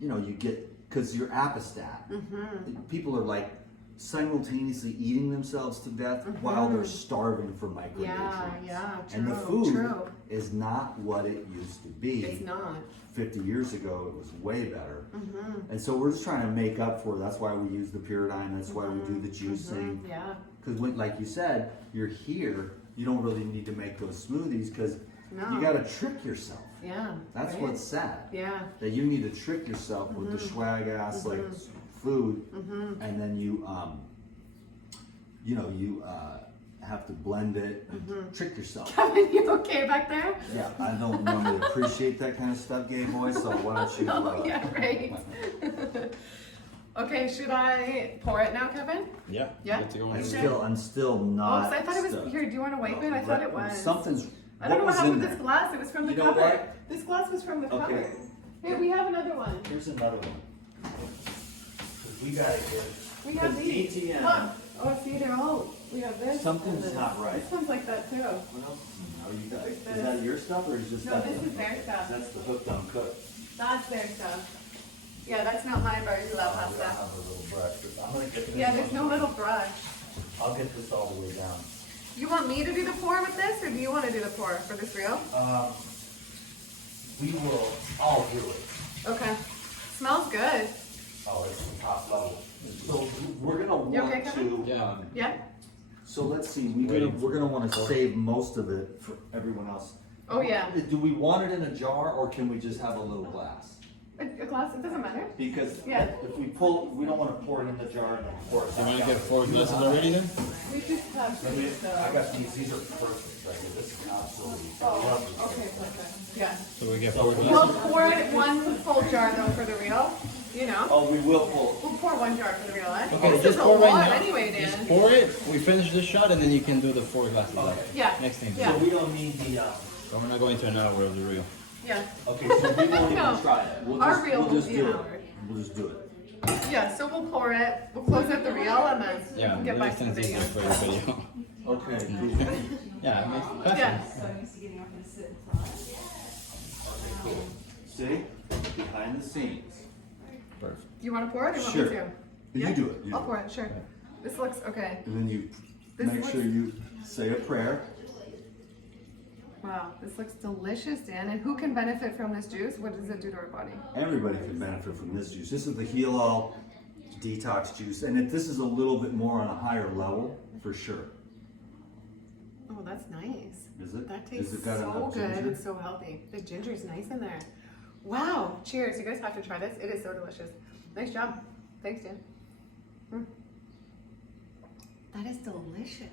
you get, because you're apostat. Mm-hmm. People are like simultaneously eating themselves to death while they're starving for micronutrients. Yeah. True. And the food True. is not what it used to be. It's not. 50 years ago, it was way better. Mm-hmm. And so we're just trying to make up for it. That's why we use the pyridine. That's why we do the juicing. Mm-hmm. Yeah. Because like you said, you're here, you don't really need to make those smoothies because No. you got to trick yourself. Yeah. That's right? what's sad. Yeah. That you need to trick yourself with the swag ass like food, Mm-hmm. and then you have to blend it and trick yourself. Kevin, you okay back there? Yeah, I don't normally appreciate that kind of stuff, gay boy. So why don't you? Oh, yeah, right. Okay, should I pour it now, Kevin? Yeah. Yeah. Good to go. I'm still not. Oops, I thought it was stuck. here. Do you want to wipe it? I thought it was. Something's. I don't know what was happened in with this there? glass. It was from the You know cupboard. what? This glass was from the Okay. cupboard. Here, we have another one. Here's another one. 'Cause we gotta get. We have Because these. DTM. Look. Oh, see, they're all. We have this. Something's and this. not right. This one's like that too. What else? Are you guys? Like Is this. that your stuff or is just No, that? this is their stuff. That's the hooked on cook. That's their stuff. Yeah, that's not my bars of that I pasta. have a little brush. I'm gonna get this. Yeah, there's no little brush. I'll get this all the way down. You want me to do the pour with this, or do you want to do the pour for this reel? we will all do it. Okay. Smells good. Oh, it's the top level. So we're gonna You okay, want Kevin? to. Yeah. Yeah? So let's see, Waiting we're gonna want to save most of it for everyone else. Oh, yeah. Do we want it in a jar or can we just have a little glass? A glass, it doesn't matter. Because Yeah. if we pull, we don't want to pour it in the jar and then pour it You back want to out. get 4 glasses already then? We just have Let me- to, I got these are perfect right here. This is absolutely Oh, lovely. okay, perfect. Yeah. So we get 4 We'll glasses? pour it one full jar though for the real, you know? Oh, we will pull. We'll pour one jar for the real, eh? Okay, This just is a pour right lot now. anyway, Dan. Just pour it, we finish this shot, and then you can do the 4 glasses. Okay. Yeah. Next thing. Yeah. So we don't need the, So we're not going to an hour of the real. Yeah. okay, so we won't No. even try it. We'll Our just, reel we'll will just be do an it. hour. We'll just do it. Yeah, so we'll pour it, we'll close out the reel and then Yeah, we'll get back to the things video. easier for everybody. Okay. Yeah, it makes Yeah. See? Behind the scenes. Perfect. Do you want to pour it or you want Sure. me to? You do it. You I'll do pour it, sure. This looks, okay. And then you This make looks- sure you say a prayer. Wow, this looks delicious, Dan. And who can benefit from this juice? What does it do to our body? Everybody can benefit from this juice. This is the Heal All Detox Juice. And this is a little bit more on a higher level, for sure. Oh, that's nice. Is it? That Is tastes it got so enough good ginger? and so healthy. The ginger is nice in there. Wow. Cheers. You guys have to try this. It is so delicious. Nice job. Thanks, Dan. That is delicious.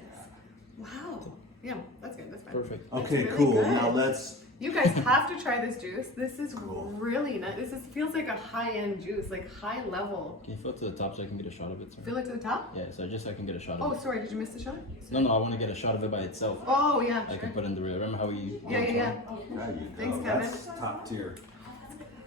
Wow. Yeah, that's good. That's fine. Perfect. Okay, really cool. good. Now let's. You guys have to try this juice. This is really nice. Feels like a high-end juice, like high level. Can you fill it to the top so I can get a shot of it, sir? Fill it to the top? Yeah, so just so I can get a shot Oh, of it. sorry. Did you miss the shot? No, I want to get a shot of it by itself. Oh, yeah. I Sure. can put in the reel. Remember how we... Yeah. There you Thanks, go. Kevin. That's top tier.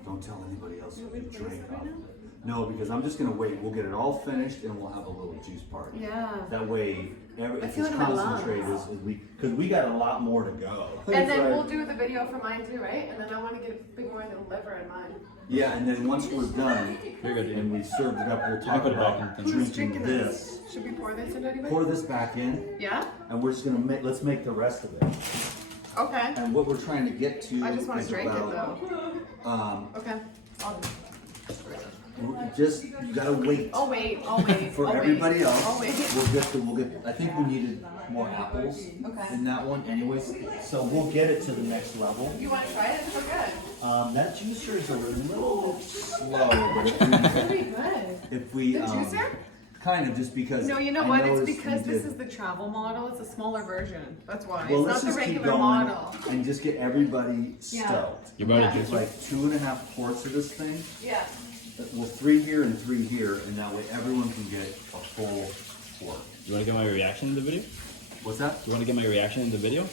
Don't tell anybody else You what want you me to place drink. it right now? No, because I'm just gonna wait. We'll get it all finished and we'll have a little juice party. Yeah. That way, it's feel as it in my lungs. concentrated as because we got a lot more to go. And It's then like- we'll do the video for mine too, right? And then I want to get a bit more in the liver in mine. Yeah, and then once we're done Very good, and we served it up, we'll talk put it back about in the thing. Who's drinking drinking this. Should we pour this into anybody? Pour this back in, Yeah? and we're just gonna make. Let's make the rest of it. Okay. And what we're trying to get to I just want is to drink it about, though. Okay. just you gotta wait. I'll wait. I'll wait. For I'll everybody wait. else, I'll wait. we'll get. I think we needed more apples in that one, anyways. So we'll get it to the next level. You want to try it? It's so good. That juicer is a little bit slow, but It's pretty good. if we The juicer? kind of just because. No, you know I what? It's noticed because we this did- is the travel model. It's a smaller version. That's why. Well, it's let's not just the keep regular going model. and just get everybody Yeah. stoked. You brought Yeah. a It's juicer? like 2.5 quarts of this thing. Yeah. Well, 3 here and 3 here, and that way everyone can get a full quart. You want to get my reaction in the video? What's that? You want to get my reaction in the video?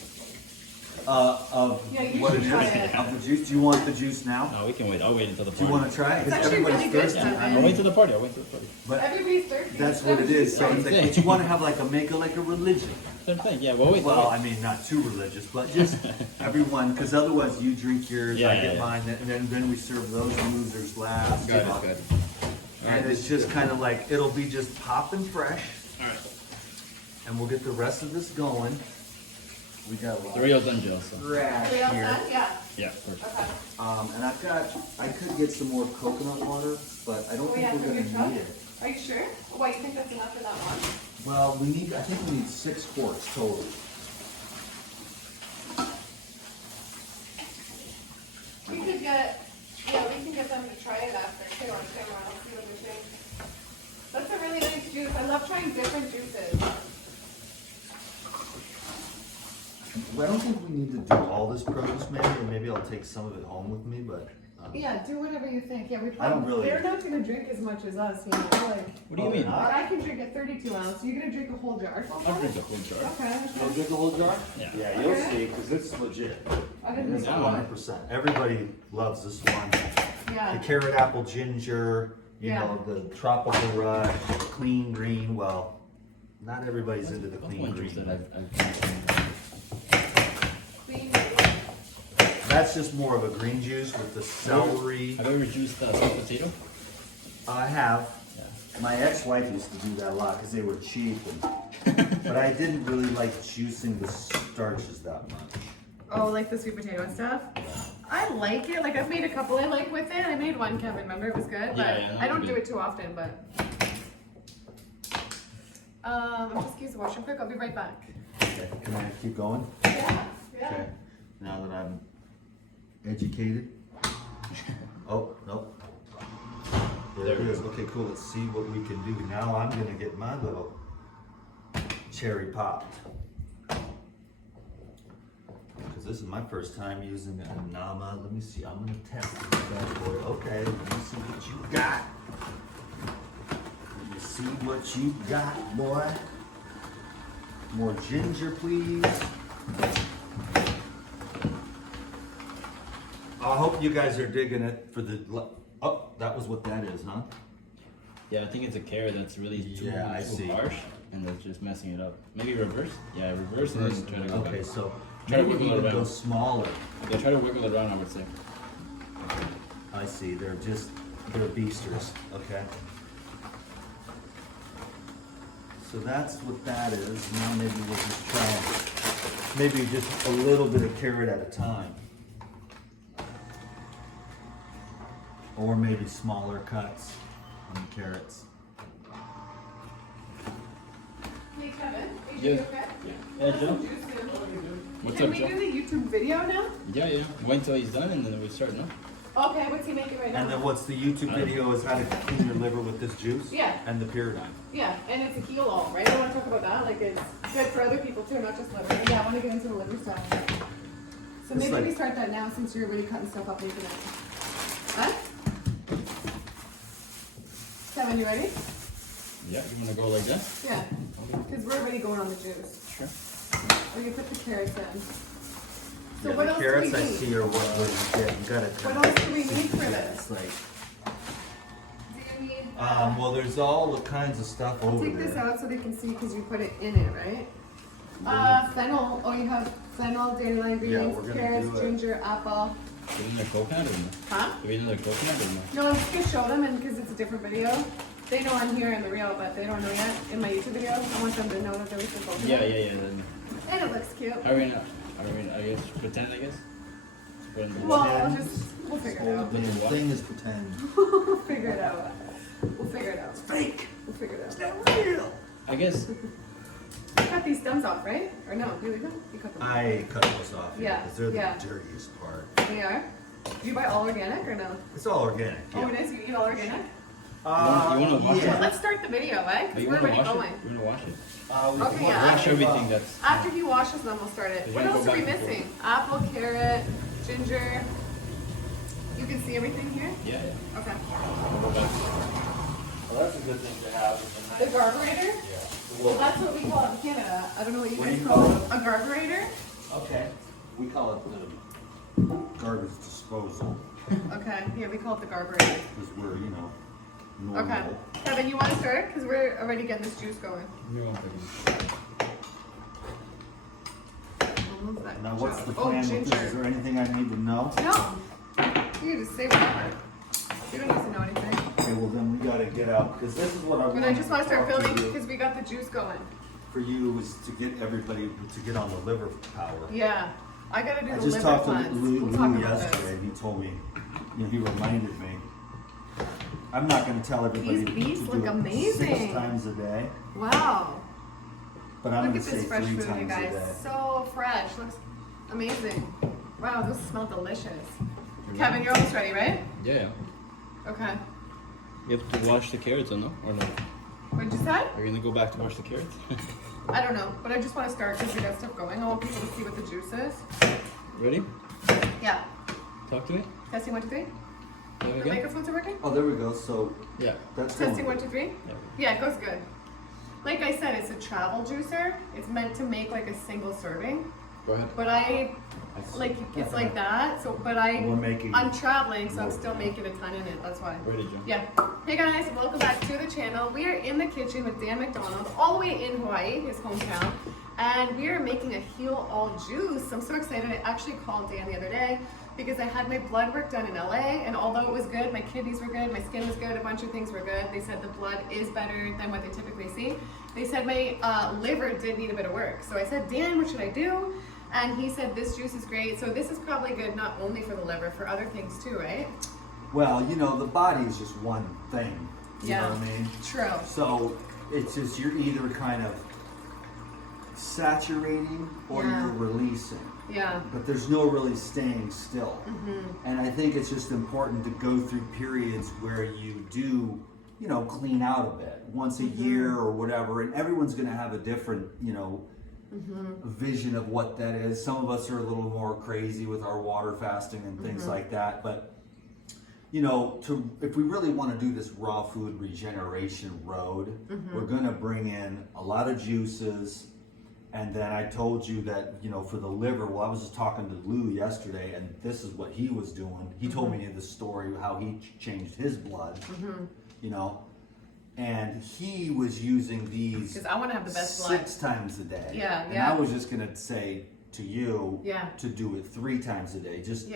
Of Yeah, you what should it is try it. of the juice. Do you want the juice now? No, we can wait. I'll wait until the Do you party. want to try it? It's Because actually everybody's really good, thirsty. Kevin. I'll wait till the party. I'll wait till the party. But Everybody's thirsty. that's what it is. So it's like, Same but you want to have like a make it like a religion. Same thing. Yeah, we'll wait. Well, I mean, not too religious, but just everyone, because otherwise you drink yours, I Yeah, get yeah. mine, and then we serve those losers last. Got it, good. And it's just kind of like, it'll be just popping fresh, Alright. and we'll get the rest of this going. We got a lot The of real's done, Jill, so. trash Are we all here. done? Yeah. Yeah, perfect. Okay. And I could get some more coconut water, but I don't Oh, think yeah, we're from gonna your truck? need it. Are you sure? Why, you think that's enough for that one? Well, I think we need 6 quarts total. We could get, yeah, we can get them to try it after too on camera. I'll see what they think. That's a really nice juice. I love trying different juices. I don't think we need to do all this produce, maybe I'll take some of it home with me, but. Yeah, do whatever you think. Yeah, we I don't probably, really- they're not gonna drink as much as us, you know, like. What do you mean? But I can drink a 32 ounce. You're gonna drink a whole jar? I'll drink a full jar. Okay. You'll drink the whole jar? Yeah. Yeah, you'll Okay. see, because it's legit. I didn't It's know. 100%. Everybody loves this one. Yeah. The carrot apple ginger, you Yeah. know, the tropical rush, the clean green. Well, not everybody's into the That's clean one juice green. that I've Clean. That's just more of a green juice with the celery. Have you ever juiced sweet potato? I have. Yeah. My ex-wife used to do that a lot because they were cheap, but I didn't really like juicing the starches that much. Oh, like the sweet potato stuff? I like it. Like I've made a couple I like with it. I made one, Kevin. Remember it was good, but Yeah, I don't good. do it too often. But I'm just use the washroom quick. I'll be right back. Okay, can I keep going? Yeah. Okay. Now that I'm educated. Oh, nope. There it is. Okay, cool. Let's see what we can do. Now I'm gonna get my little cherry popped. Because this is my first time using a Nama. Let me see. I'm gonna test this bad boy. Okay, let me see what you got. Let me see what you got, boy. More ginger, please. I hope you guys are digging it for the. Oh, that was what that is, huh? Yeah, I think it's a carrot that's really too I see. harsh, and that's just messing it up. Maybe reverse? Yeah, reverse and then try to go Okay, back. so Try to maybe wiggle it even go around. smaller. Yeah, try to wiggle it around, I would say. I see. They're beasters. Okay. So that's what that is. Now maybe we'll just try maybe just a little bit of carrot at a time. Or maybe smaller cuts on the carrots. Hey Kevin, are Yes. you okay? Yeah. Hey, Joe. What's Can up, we Joe? do the YouTube video now? Yeah, yeah. Wait until he's done and then we start, no? Okay, what's he making right now? And then what's the YouTube video is how to clean your liver with this juice? Yeah. And the paradigm. Yeah, and it's a heal all, right? I want to talk about that. Like it's good for other people too, not just liver. Yeah, I want to get into the liver stuff. So It's maybe like- we start that now since you're already cutting stuff up into that. Huh? Kevin, you ready? Yeah, you wanna go like that? Yeah. Because we're already going on the juice. Sure. We're gonna put the carrots in. So Yeah, what the else carrots do we I need? see are what you get. You gotta What else do we need for yeah, this? it's like Do you need? well there's all the kinds of stuff over Take there. this out so they can see because you put it in it, right? Fennel. Oh, you have fennel, dandelion Yeah, greens, we're gonna carrots, do it. ginger, apple. Do we need a coconut or no? Huh? Do we need a coconut or no? No, I'm just gonna show them, and because it's a different video, they know I'm here in the real, but they don't know yet in my YouTube video. I want them to know that there was the coconut. Yeah. Then And it looks cute. I guess pretend, I guess. Put in the Well, Pretend. we'll figure it out. The thing is pretend. We'll figure it out. We'll figure it out. Fake. We'll figure it It's out. not real. I guess. You cut these stems off, right? Or no? You leave them? You cut them. I cut those off. Yeah, Because they're the yeah. dirtiest part. They are. Do you buy all organic or no? It's all organic. Oh, Yeah. it is. You eat all organic. You wanna wash Well, it? let's start the video, right? But Because you we're wanna already wash going. it? You wanna wash it? Okay, yeah. Wash everything that's. After he washes them, we'll start it. You're What gonna else go are we back and missing? Apple, carrot, ginger. You can see everything here? Yeah. Okay. Go back. Well, that's a good thing to have. The carburetor? Well, Yeah. that's what we call it in Canada. I don't know what you What do guys you call call it. A carburetor? Okay. We call it the garbage disposal. Okay. Yeah, we call it the carburetor. Because we're, normal. Okay. Kevin, you want to start? Because we're already getting this juice going. Give me 1 second. I'll move that Now, what's jar. the Oh, plan with this? ginger. Is there anything I need to know? No. You just say whatever. You don't need to know anything. Okay, well then we gotta get out, because this is what I want. But I just want to start talk filming you. because we got the juice going. For you is to get everybody to get on the liver power. Yeah. I got to do I the just liver talked to cleanse. Lou, We'll talk Lou about yesterday, this. and he told me, he reminded me. I'm not gonna tell everybody These beets to look do it amazing. 6 times a day, Wow. but I'm Look gonna at say this fresh 3 food, you times a guys. day. So fresh. Looks amazing. Wow, those smell delicious. Kevin, you're almost ready, right? Yeah. Okay. You have to wash the carrots, or no? Or no? What'd you say? Are you gonna go back to wash the carrots? I don't know, but I just want to start because we got stuff going. I want people to see what the juice is. Ready? Yeah. Talk to me. Testing 1, 2, 3. There we The go. microphones are working? Oh, there we go, so Yeah. that's Testing going. 1, 2, 3. Yeah. Yeah, it goes good. Like I said, it's a travel juicer. It's meant to make like a single serving. Go ahead. But like it's like that. So, but We're making- I'm traveling, so I'm still making a ton in it. That's why. Ready, Joe? Yeah. Hey guys, welcome back to the channel. We are in the kitchen with Dan McDonald, all the way in Hawaii, his hometown, and we are making a heal all juice. I'm so excited. I actually called Dan the other day because I had my blood work done in LA, and although it was good, my kidneys were good, my skin was good, a bunch of things were good. They said the blood is better than what they typically see. They said my liver did need a bit of work. So I said, Dan, what should I do? And he said, this juice is great. So this is probably good not only for the liver, for other things too, right? Well, you know, the body is just one thing. You know what I mean? True. So it's just, you're either kind of saturating or you're releasing. Yeah. But there's no really staying still. And I think it's just important to go through periods where you do, you know, clean out a bit once a year or whatever. And everyone's going to have a different, you know, vision of what that is. Some of us are a little more crazy with our water fasting and things like that. But, you know, if we really want to do this raw food regeneration road, we're going to bring in a lot of juices. And then I told you that, you know, for the liver, well, I was just talking to Lou yesterday, and this is what he was doing. He told me the story of how he changed his blood, you know, and he was using these Because I want to have the best blood. 6 times a day. Yeah, and yeah. I was just going to say to you Yeah. to do it 3 times a day, just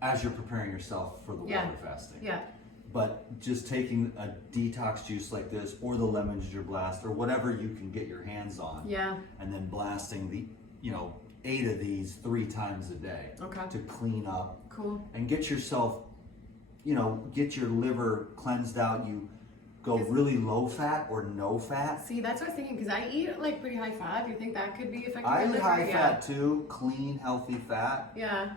as you're preparing yourself for the water fasting. Yeah. But just taking a detox juice like this, or the lemon ginger blast, or whatever you can get your hands on, and then blasting the, you know, 8 of these 3 times a day to clean up and get yourself, you know, get your liver cleansed out. You go really low fat or no fat. See, that's what I was thinking, because I eat like pretty high fat. Do you think that could be affecting I your eat liver? high fat too, clean, healthy fat. Yeah.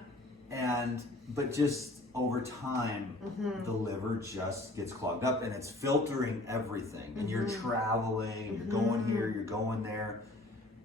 But just over time, the liver just gets clogged up, and it's filtering everything. And you're traveling, you're going here, you're going there.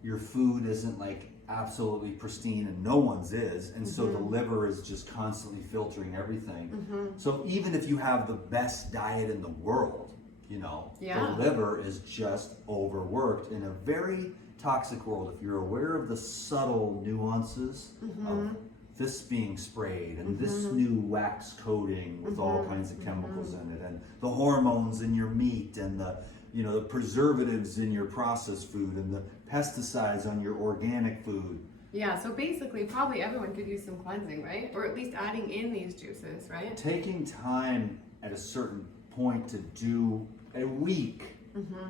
Your food isn't like absolutely pristine, and no one's is. And so the liver is just constantly filtering everything. So even if you have the best diet in the world, you know, the liver is just overworked in a very toxic world. If you're aware of the subtle nuances of this being sprayed and this new wax coating with all kinds of chemicals in it, and the hormones in your meat, and the, you know, the preservatives in your processed food, and the pesticides on your organic food. Yeah, so basically probably everyone could use some cleansing, right? Or at least adding in these juices, right? Taking time at a certain point to do a week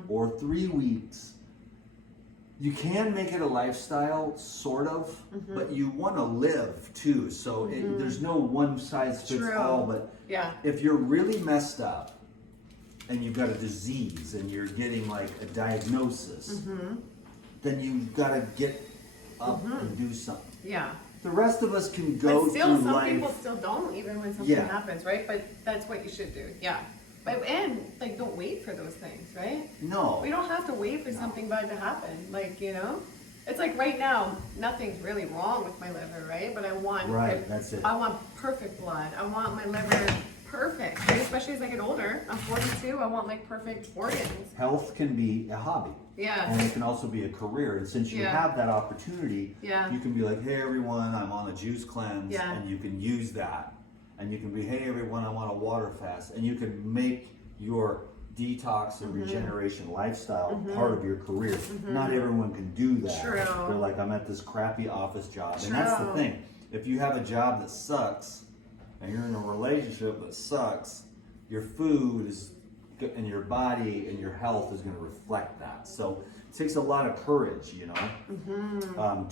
or 3 weeks. You can make it a lifestyle, sort of, but you want to live too. So there's no one size fits all. But if you're really messed up and you've got a disease and you're getting like a diagnosis, then you've got to get up and do something. Yeah. The rest of us can go But still, through some life. people still don't, even when something happens, right? But that's what you should do. Yeah. But, and like, don't wait for those things, right? No. We don't have to wait for something bad to happen. Like, you know, it's like right now, nothing's really wrong with my liver, right? But I want, that's it. I want perfect blood. I want my liver perfect, right? Especially as I get older. I'm 42. I want like perfect organs. Health can be a hobby. Yeah. And it can also be a career. And since you have that opportunity, you can be like, hey everyone, I'm on a juice cleanse, and you can use that. And you can be, hey everyone, I'm on a water fast. And you can make your detox and regeneration lifestyle part of your career. Not everyone can do that. True. They're like, I'm at this crappy office job. And that's the thing. If you have a job that sucks, and you're in a relationship that sucks, your food is, and your body and your health is going to reflect that. So it takes a lot of courage, you know,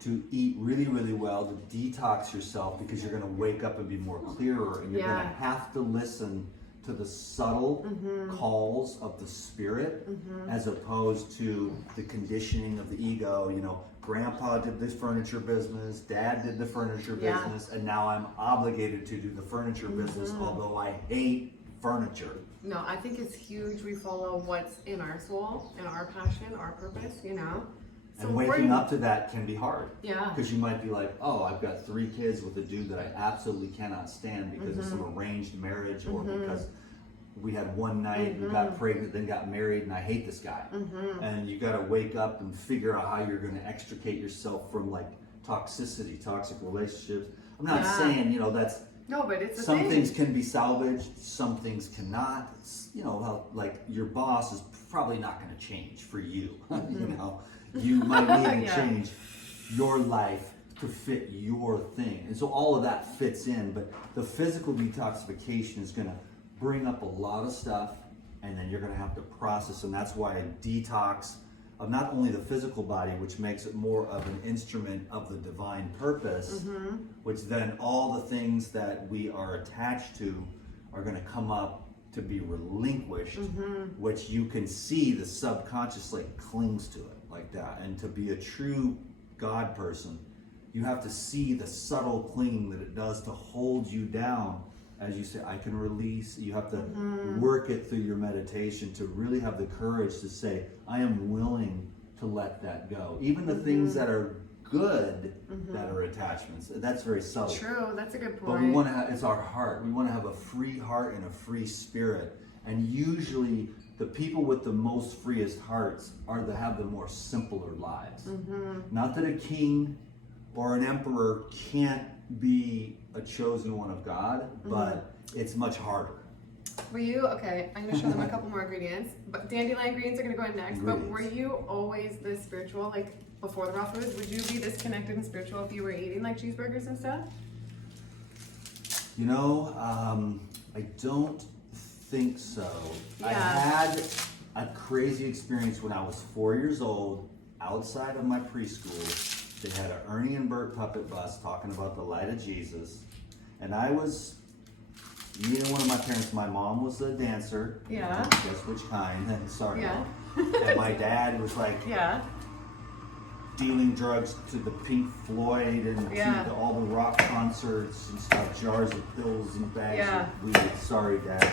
to eat really, really well, to detox yourself, because you're going to wake up and be more clearer, and you're going to have to listen to the subtle calls of the spirit, as opposed to the conditioning of the ego. You know, grandpa did this furniture business, dad did the furniture business, and now I'm obligated to do the furniture business, although I hate furniture. No, I think it's huge. We follow what's in our soul and our passion, our purpose, you know. So And waking up to that can be hard. Yeah. Because you might be like, oh, I've got 3 kids with a dude that I absolutely cannot stand because of some arranged marriage, or because we had one night, we got pregnant, then got married, and I hate this guy. And you got to wake up and figure out how you're going to extricate yourself from like toxicity, toxic relationships. I'm not saying, you know, that's, no, but it's a some thing. things can be salvaged, some things cannot. It's, you know, how, like your boss is probably not going to change for you. You know, you might need to change your life to fit your thing. And so all of that fits in, but the physical detoxification is gonna bring up a lot of stuff, and then you're gonna have to process, and that's why a detox of not only the physical body, which makes it more of an instrument of the divine purpose, which then all the things that we are attached to are gonna come up to be relinquished, which you can see the subconscious like clings to it like that. And to be a true God person, you have to see the subtle clinging that it does to hold you down. As you say, I can release. You have to work it through your meditation to really have the courage to say, I am willing to let that go. Even the things that are good, that are attachments. That's very subtle. True, that's a good point. But we want to have, it's our heart. We want to have a free heart and a free spirit. And usually the people with the most freest hearts are the have the more simpler lives. Not that a king or an emperor can't be a chosen one of God, but it's much harder. Were you, okay, I'm gonna show them a couple more ingredients, but dandelion greens are gonna go in next, but were you always this spiritual, like before the raw foods? Would you be this connected and spiritual if you were eating like cheeseburgers and stuff? You know, I don't think so. I had a crazy experience when I was 4 years old, outside of my preschool. They had an Ernie and Bert puppet bus talking about the light of Jesus. And I was meeting one of my parents. My mom was a dancer. Yeah. Guess which kind? Sorry. Yeah. And my dad was like dealing drugs to the Pink Floyd and to all the rock concerts and stuff, jars of pills and bags of weed. Sorry, Dad.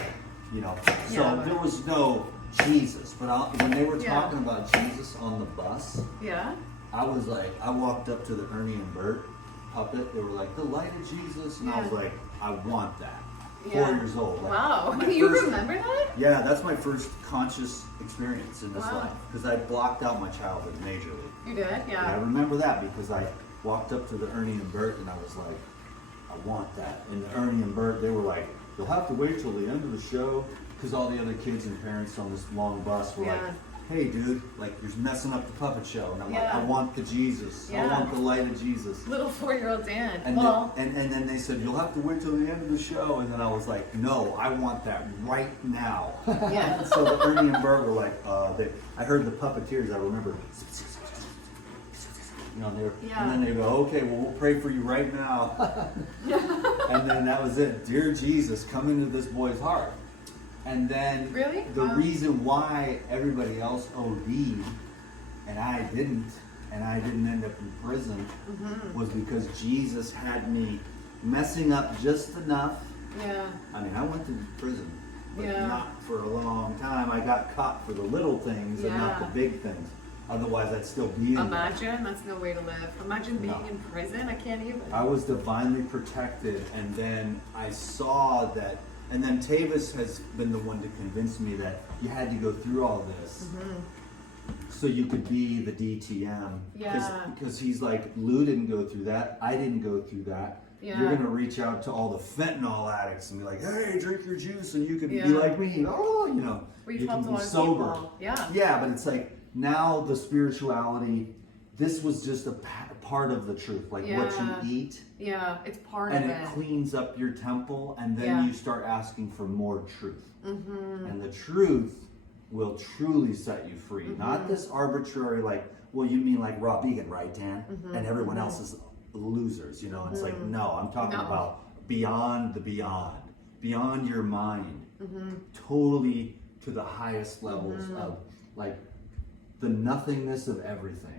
You know. So there was no Jesus. But when they were talking about Jesus on the bus, I was like, I walked up to the Ernie and Bert puppet. They were like, the light of Jesus. And I was like, I want that. 4 years old. Like, wow. You remember that? Yeah, that's my first conscious experience in this life. Because I blocked out my childhood majorly. You did? Yeah. And I remember that because I walked up to the Ernie and Bert and I was like, I want that. And the Ernie and Bert, they were like, you'll have to wait till the end of the show. Because all the other kids and parents on this long bus were like, hey dude, like you're messing up the puppet show. And I'm like, I want the Jesus. I want the light of Jesus. Little 4-year-old Dan. And, and then they said, you'll have to wait till the end of the show. And then I was like, no, I want that right now. So the Ernie and Bert were like, I heard the puppeteers, I remember, you know, and then they go, okay, well, we'll pray for you right now. And then that was it. Dear Jesus, come into this boy's heart. And then the reason why everybody else OD'd and I didn't end up in prison was because Jesus had me messing up just enough. I mean, I went to prison, but not for a long time. I got caught for the little things and not the big things. Otherwise, I'd still be in Imagine, that's no way to live. Imagine being in prison, I can't even. I was divinely protected, and then I saw that. And then Tavis has been the one to convince me that you had to go through all this so you could be the DTM. Because he's like, Lou didn't go through that. I didn't go through that. You're going to reach out to all the fentanyl addicts and be like, hey, drink your juice and you can be like me. Oh, you know, you can be sober. Yeah, but it's like now the spirituality, this was just a part of the truth, like what you eat. It's part of it. And it cleans up your temple, and then you start asking for more truth. And the truth will truly set you free. Not this arbitrary, like, well, you mean like raw vegan, right, Dan? And everyone else is losers, you know? It's like, no, I'm talking about beyond the beyond your mind, totally to the highest levels of like the nothingness of everything.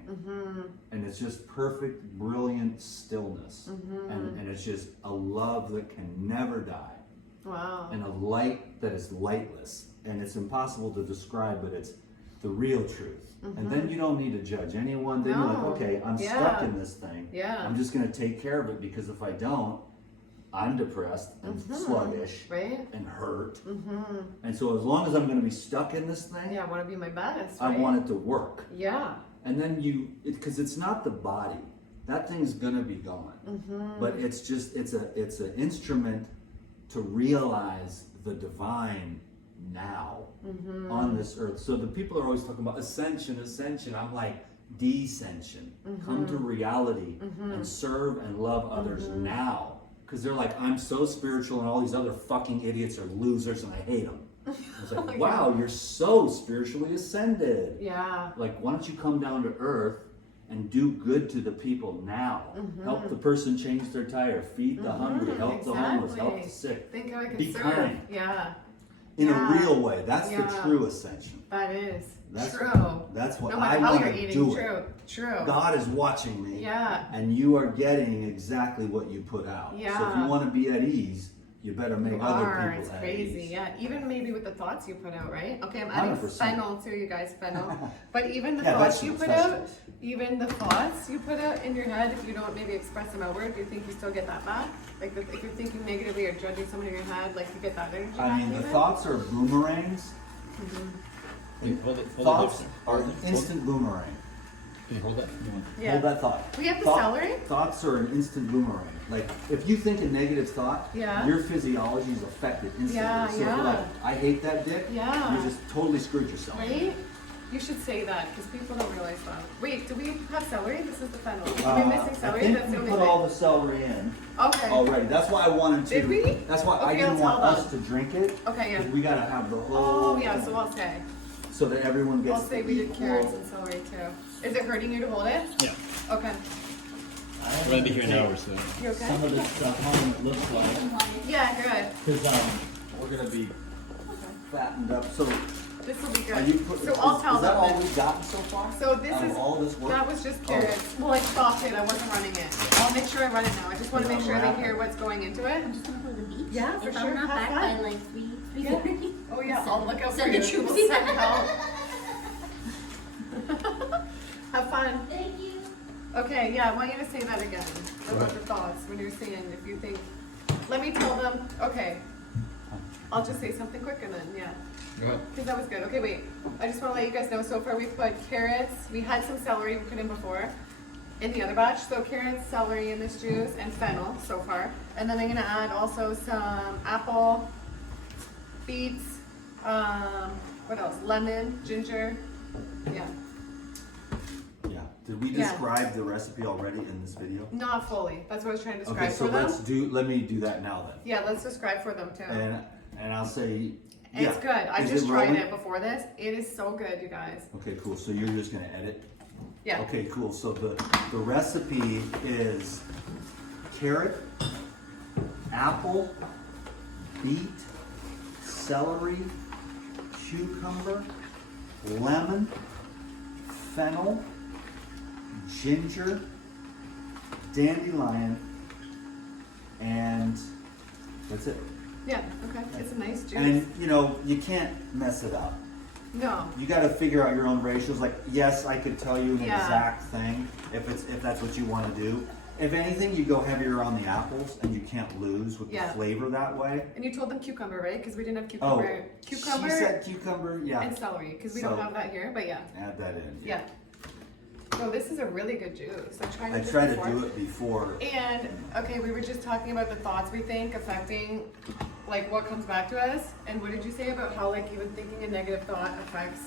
And it's just perfect, brilliant stillness. And it's just a love that can never die. Wow. And a light that is lightless. And it's impossible to describe, but it's the real truth. And then you don't need to judge anyone. Then you're like, okay, I'm stuck in this thing. I'm just going to take care of it, because if I don't, I'm depressed and sluggish and hurt. And so as long as I'm going to be stuck in this thing, I want to be my best. I want it to work. Yeah. And then because it's not the body, that thing's going to be gone. But it's just, it's an instrument to realize the divine now on this earth. So the people are always talking about ascension. I'm like, descension. Come to reality and serve and love others now. Because they're like, I'm so spiritual and all these other fucking idiots are losers and I hate them. I was like, wow, you're so spiritually ascended. Yeah. Like, why don't you come down to earth and do good to the people now? Help the person change their tire, feed the hungry, help the homeless, help the sick. Think how I can Be serve. kind. Yeah. In a real way. That's the Yeah. true ascension. That is That's true. That's what No I matter how want you're to eating, do. true. True. God is watching me. Yeah. And you are getting exactly what you put out. So if Yeah. you want to be at ease, you better make You other are. people It's at crazy. ease. Yeah. Even maybe with the thoughts you put out, right? Okay, I'm adding 100%. fennel too, you guys. Fennel. But even the Yeah, thoughts you vegetables, put out, vegetables. even the thoughts you put out in your head, if you don't maybe express them outward, do you think you still get that back? Like if you're thinking negatively or judging someone in your head, like you get that energy back. I mean, the even? thoughts are boomerangs. Hold it Thoughts closer. are an instant boomerang. Can you hold that? Yeah. Hold that thought. We have the celery? Thoughts are an instant boomerang. Like, if you think a negative thought, Yeah. your physiology is affected instantly. Yeah, so if you're yeah. like, I hate that dick, Yeah. you just totally screwed yourself. Right? You should say that because people don't realize that. Wait, do we have celery? This is the fennel. Are we missing I celery? think That's the we only put thing. all the celery in Okay. already. That's why I wanted to. Did we? That's why I Okay, didn't I'll want tell us to drink it. Okay, yeah. Because we gotta have the whole. Oh, yeah, thing, so I'll say. so that everyone gets. I'll say we did carrots and celery too. Is it hurting you to hold it? Yeah. Okay. We're gonna be here an hour, so. You okay? Some of this stuff home, it looks like, Yeah, good. because We're gonna be Okay. fattened up. So This will be are you good. put, So I'll is tell that all them. we've gotten so far? So this Out of is, all this work. that was just carrots. Well, I stopped it. I wasn't running it. I'll make sure I run it now. I just want to make sure they hear what's going into it. I'm just gonna go to the beach. Yeah, for if sure. I'm not Have back fun. by like 3 Yeah. 3:30. Oh yeah, I'll look out for Send the you. troops. We'll send help. Have fun. Thank you. Okay, yeah, I want you to say that again about the thoughts when you're saying if you think. Let me tell them. Okay, I'll just say something quicker then. Yeah, Go ahead. because that was good. Okay, wait. I just want to let you guys know. So far, we've put carrots. We had some celery we put in before in the other batch. So carrots, celery in this juice, and fennel so far. And then I'm gonna add also some apple, beets. What else? Lemon, ginger. Yeah. Yeah. Did we Yeah. describe the recipe already in this video? Not fully. That's what I was trying to describe Okay, so for them. let me do that now then. Yeah, let's describe for them too. And I'll say. It's yeah. good. I Is just it tried rolling? it before this. It is so good, you guys. Okay, cool. So you're just gonna edit? Yeah. Okay, cool. So the recipe is carrot, apple, beet, celery, cucumber, lemon, fennel, ginger, dandelion, and that's it. Yeah, okay. It's a nice juice. And you know, you can't mess it up. No. You got to figure out your own ratios. Like, yes, I could tell you an Yeah. exact thing if that's what you want to do. If anything, you go heavier on the apples, and you can't lose with Yeah. the flavor that way. And you told them cucumber, right? Because we didn't have Oh, cucumber. Cucumber she said cucumber. Yeah, and celery, because we So- don't have that here, but yeah. add that in. Yeah. So this is a really good juice. I tried I it tried to before. do it before. And okay, we were just talking about the thoughts we think affecting like what comes back to us. And what did you say about how like even thinking a negative thought affects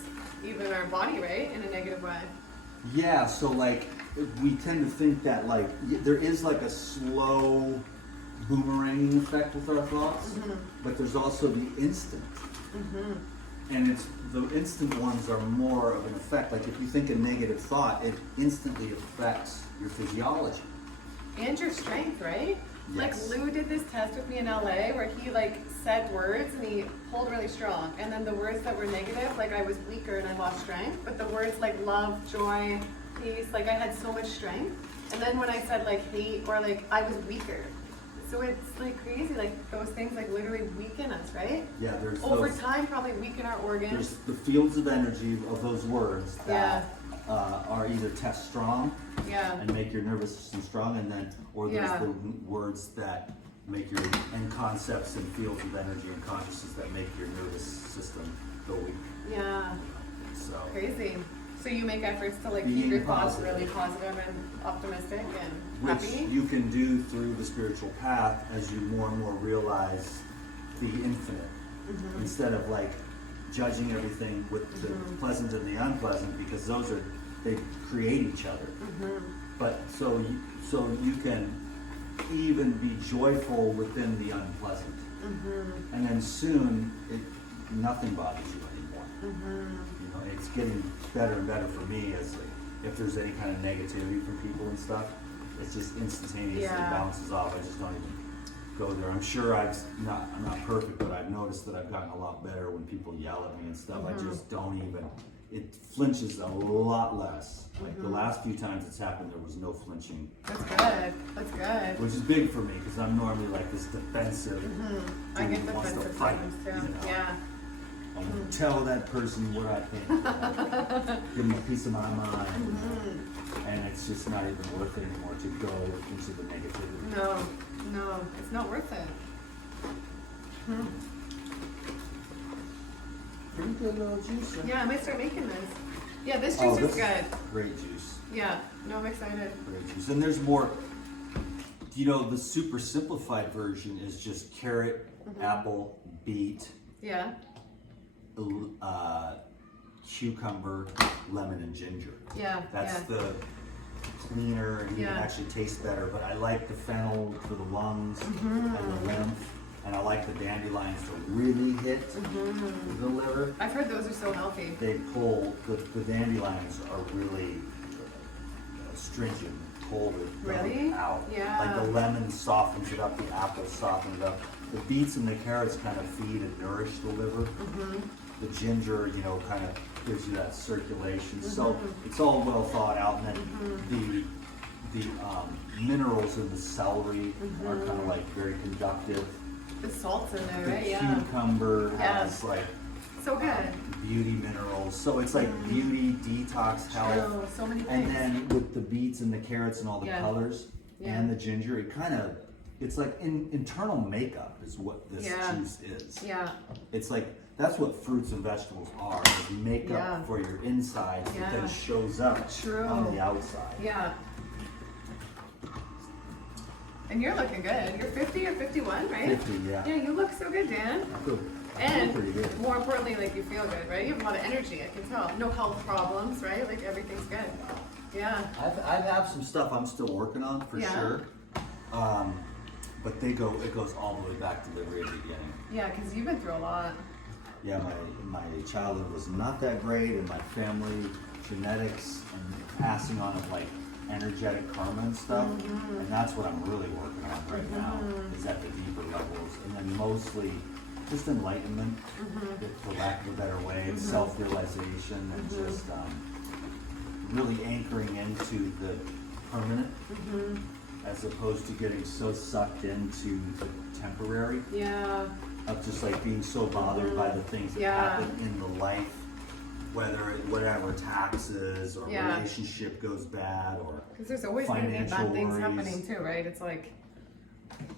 even our body, right? In a negative way. Yeah, so like we tend to think that like there is like a slow boomeranging effect with our thoughts, but there's also the instant. And it's the instant ones are more of an effect. Like if you think a negative thought, it instantly affects your physiology. And your strength, right? Like Yes. Lou did this test with me in LA where he like said words and he pulled really strong. And then the words that were negative, like I was weaker and I lost strength. But the words like love, joy, peace, like I had so much strength. And then when I said like hate or like I was weaker. So it's like crazy, like those things like literally weaken us, right? Yeah, there's Over those, time probably weaken our organs. there's the fields of energy of those words that are either test strong Yeah. and make your nervous system strong, and then or there's Yeah. the words that make your and concepts and fields of energy and consciousness that make your nervous system go weak. Yeah. So Crazy. So you make efforts to like Being keep your thoughts positive. really positive and optimistic and which happy. you can do through the spiritual path as you more and more realize the infinite instead of like judging everything with the pleasant and the unpleasant, because those are they create each other. But so you can even be joyful within the unpleasant, and then soon nothing bothers you anymore. You know, it's getting better and better for me as if there's any kind of negativity from people and stuff, it's just instantaneously bounces off. I just don't even go there. I'm sure I'm not perfect, but I've noticed that I've gotten a lot better when people yell at me and stuff. I just don't even. It flinches a lot less. Like the last few times it's happened, there was no flinching. That's good. That's good. Which is big for me because I'm normally like this defensive. I get dude who wants to defensive fight, sometimes too. you know? Yeah. I'm gonna tell that person what I think. Give me a piece of my mind. And it's just not even worth it anymore to go into the negativity. No, it's not worth it. Pretty good little juice. Yeah, I might start making this. Yeah, this juice is good. Great juice. Yeah, no, I'm excited. Great juice. And there's more. You know, the super simplified version is just carrot, apple, beet, Yeah, cucumber, lemon, and ginger. yeah, That's the cleaner and you can actually taste better. But I like the fennel for the lungs and the lymph, and I like the dandelions to really hit the liver. I've heard those are so healthy. They pull the dandelions are really astringent, pull the Really? out. Yeah. Like the lemon softens it up, the apple softens it up. The beets and the carrots kind of feed and nourish the liver. The ginger, you know, kind of gives you that circulation. So it's all well thought out, and then the minerals in the celery are kind of like very conductive. The salt's in there, The right? Yeah. cucumber has like So good. beauty minerals. So it's like beauty, detox, health. True. So many And things. then with the beets and the carrots and all the colors and the ginger, it kind of, it's like internal makeup is what this juice is. Yeah. It's like, that's what fruits and vegetables are, is makeup for your insides that then shows up on the outside. Yeah. And you're looking good. You're 50 or 51, right? 50, yeah. Yeah, you look so good, Dan. Good. And pretty good. more importantly, like you feel good, right? You have a lot of energy, I can tell. No health problems, right? Like everything's good. Yeah. I have some stuff I'm still working on for sure. But it goes all the way back to the very beginning. Yeah, because you've been through a lot. Yeah, my childhood was not that great, and my family genetics and passing on of like energetic karma and stuff, and that's what I'm really working on right now, is at the deeper levels, and then mostly just enlightenment, for lack of a better way, it's self-realization, and just really anchoring into the permanent, as opposed to getting so sucked into the temporary. Yeah. Of just like being so bothered by the things that happen in the life, whatever taxes or relationship goes bad or Because there's always going to be financial bad things worries. happening too, right? It's like,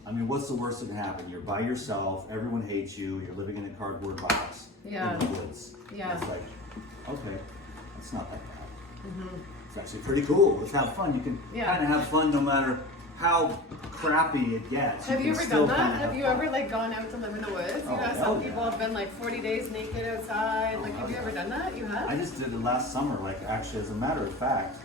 I mean, what's the worst that can happen? You're by yourself, everyone hates you, you're living in a cardboard box in the woods. Yeah. It's like, okay, it's not that bad. It's actually pretty cool. Let's have fun. You can kind of have fun no matter how crappy it gets. have you can ever still done that? kinda Have you fun. ever like gone out to live in the woods? You know, hell some yeah. people have been like 40 days naked outside. Like, have you ever done that? You have? I just did it last summer, like actually, as a matter of fact,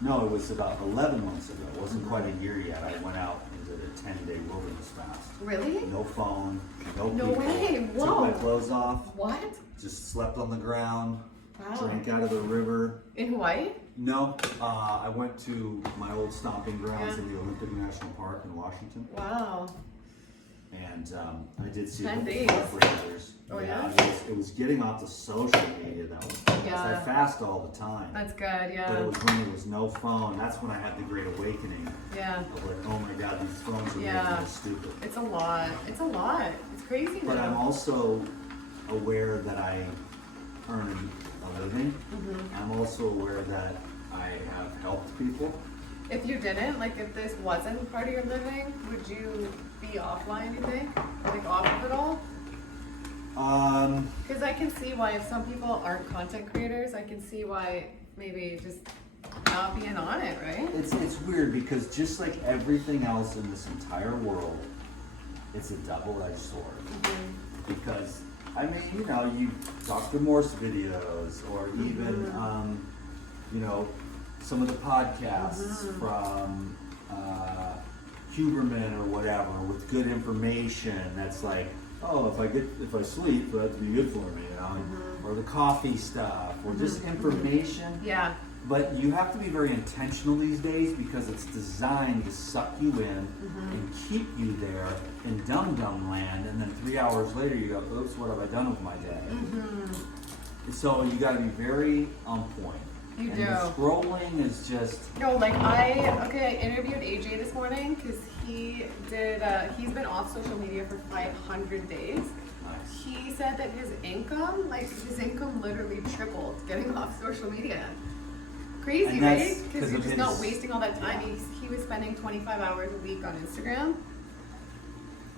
no, it was about 11 months ago. It wasn't quite a year yet. I went out and did a 10-day wilderness fast. Really? No phone, no No people. way. Took Whoa. my clothes off, What? just slept on the ground, Wow. drank out of the river. In Hawaii? No, I went to my old stomping grounds in the Olympic National Park in Washington. Wow. And I did see 10 a days. couple of rangers. Oh, yeah? It was getting off the social media that was. I fast all the time. That's good, But it yeah. was when there was no phone. That's when I had the great awakening Yeah. of like, oh my God, these phones are Yeah. making us stupid. It's a lot. It's a lot. It's crazy But I'm now. also aware that I earn a living. I'm also aware that I have helped people. If you didn't, like if this wasn't part of your living, would you be offline, you think? Like off of it all? Because I can see why if some people aren't content creators, I can see why maybe just not being on it, right? It's weird because just like everything else in this entire world, it's a double-edged sword. Because I mean, you know, you Dr. Morse videos, or even, you know, some of the podcasts from Huberman or whatever with good information. That's like, oh, if I sleep, that's be good for me, you know, or the coffee stuff, or just information. Yeah. But you have to be very intentional these days because it's designed to suck you in and keep you there in dum-dum land, and then 3 hours later you go, oops, what have I done with my day? So you got to be very on point. You and do. The scrolling is just... No, like I interviewed AJ this morning because he did, he's been off social media for 500 days. Nice. He said that his income literally tripled getting off social media. Crazy, And right? that's Because 'cause you're of just not his- wasting all that time. He was spending 25 hours a week on Instagram.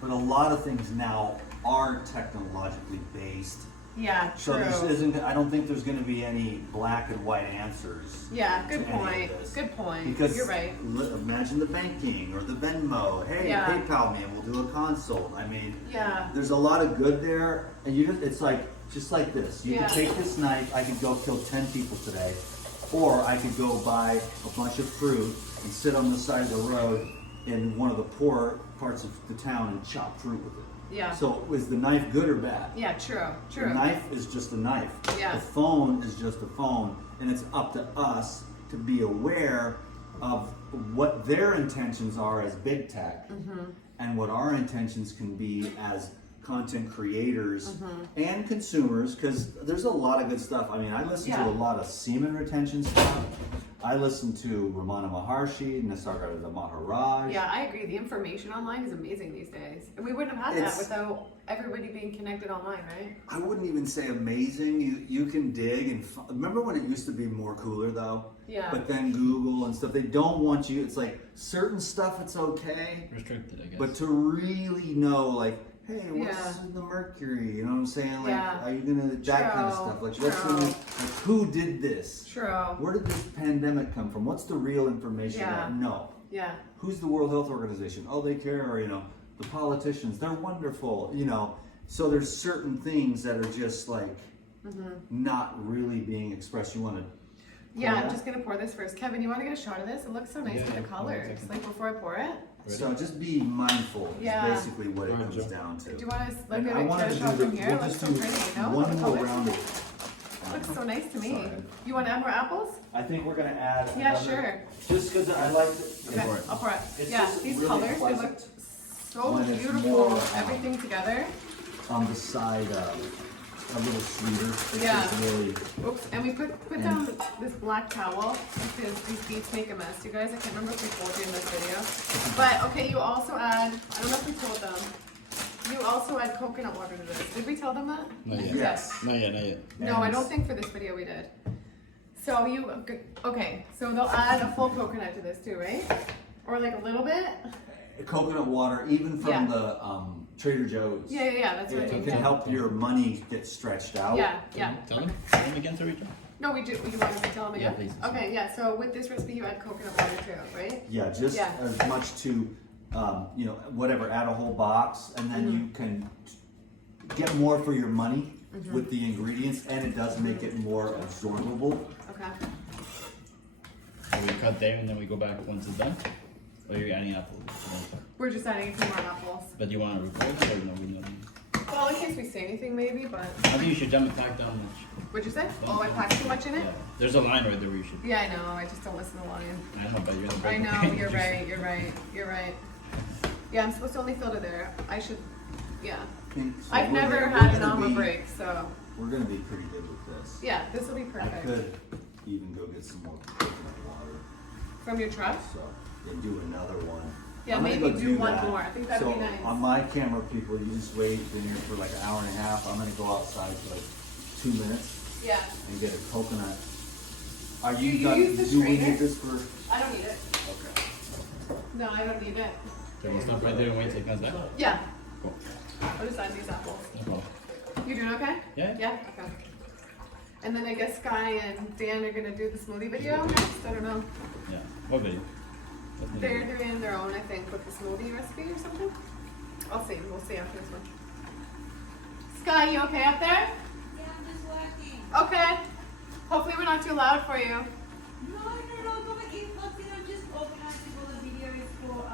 But a lot of things now are technologically based. Yeah, So true. this isn't, I don't think there's going to be any black and white answers. Yeah, good to any of point. this. Good point. Because You're right. Imagine the banking or the Venmo. Hey, Yeah. PayPal me and we'll do a consult. I mean, Yeah. there's a lot of good there, and it's like just like this. You Yeah. could take this knife. I could go kill 10 people today, or I could go buy a bunch of fruit and sit on the side of the road in one of the poor parts of the town and chop fruit with it. Yeah. So is the knife good or bad? Yeah, true. The True. knife is just a knife. Yeah. The phone is just a phone, and it's up to us to be aware of what their intentions are as big tech, and what our intentions can be as content creators and consumers. Because there's a lot of good stuff. I mean, I listen to Yeah. a lot of semen retention stuff. I listen to Ramana Maharshi, Nisargadatta Maharaj. Yeah, I agree. The information online is amazing these days. And we wouldn't have had It's- that without everybody being connected online, right? I wouldn't even say amazing. You can dig and remember when it used to be more cooler though. Yeah. But then Google and stuff, they don't want you. It's like certain stuff it's okay, Restricted, I guess. but to really know, like, hey, what's Yeah. in the mercury? You know what I'm saying? Like, Yeah. are you gonna that kind of True, stuff? Like, what's true. in like, who did this? True. Where did this pandemic come from? What's the real information? Yeah. No. Yeah. Who's the World Health Organization? Oh, they care. Or, you know, the politicians, they're wonderful. You know, so there's certain things that are just like not really being expressed. You want to. Yeah, I'm just gonna pour this first. Kevin, you wanna get a shot of this? It looks so nice Yeah, with the yeah, colors. one second. Like before I pour it. So just be mindful. Yeah. Is basically what it Alright, comes Joe. down to. Do you wanna look And at I it? wanted Get a to shot do the, from here? we'll It looks just so do pretty, no? one The more colors? round of. Looks so nice to me. Sorry. You wanna add more apples? I think we're gonna add. Yeah, another- sure. Just because I like. To, Okay, pour it. I'll pour it. It's Yeah, just these really colors, they look pleasant. so And then it's beautiful. more, Everything together. on the side, a little sweeter. It's Yeah. just really. Oops, and we put down this black towel because these beets make a mess, you guys. I can't remember if we told you in this video. But okay, you also add, I don't know if we told them, you also add coconut water to this. Did we tell them that? Not yet. Yes. Not yet, not yet. No, I don't think for this video we did. So okay, so they'll add a full coconut to this too, right? Or like a little bit? Coconut water, even from Yeah. the Trader Joe's. Yeah, that's what I It mean. can Yeah. help your money get stretched out. Yeah. Tell them. Tell them again, sorry, John. No, we do. You want me to tell them again? Yeah, please. Okay, yeah. So with this recipe, you add coconut water too, right? Yeah, just Yeah. as much to, you know, whatever, add a whole box, and then you can get more for your money with the ingredients, and it does make it more absorbable. Okay. So we cut there and then we go back once it's done? Or you're adding apples? We're just adding a few more apples. But do you want to record it or no? We know. Well, in case we say anything, maybe. But I think you should dump it back down much. what'd you say? Oh, I packed too much in it. Yeah. There's a line right there where you should. Yeah, I know. I just don't listen to the line. I know, but you're in the I break. know. You're right. You're right. You're right. Yeah, I'm supposed to only filter there. I should. Yeah. Okay, so I've we're never gonna- had we're an gonna alma be- break, so We're gonna be pretty good with this. yeah, this will be I perfect. could even go get some more coconut water, From your truck? so, and do another one. Yeah, I'm gonna maybe go do one that. more. I think that'd So, be nice. on my camera, people, you just wait in here for like an hour and a half. I'm gonna go outside for like 2 minutes Yeah. and get a coconut. Are You you done? use the Do we strainer? need this for? I don't need it. Okay. No, I don't need it. So we'll stop right there and wait till it comes back. Yeah. Cool. I'll just add these apples. No problem. You doing okay? Yeah. Yeah? Okay. And then I guess Sky and Dan are gonna do the smoothie video next. I don't know. Yeah. What video? That's not They're good. doing their own, I think, with the smoothie recipe or something. I'll see. We'll see after this one. Sky, you okay up there? Yeah, I'm just working. Okay. Hopefully we're not too loud for you. No, don't make it fussy. I'm just organizing all the videos for,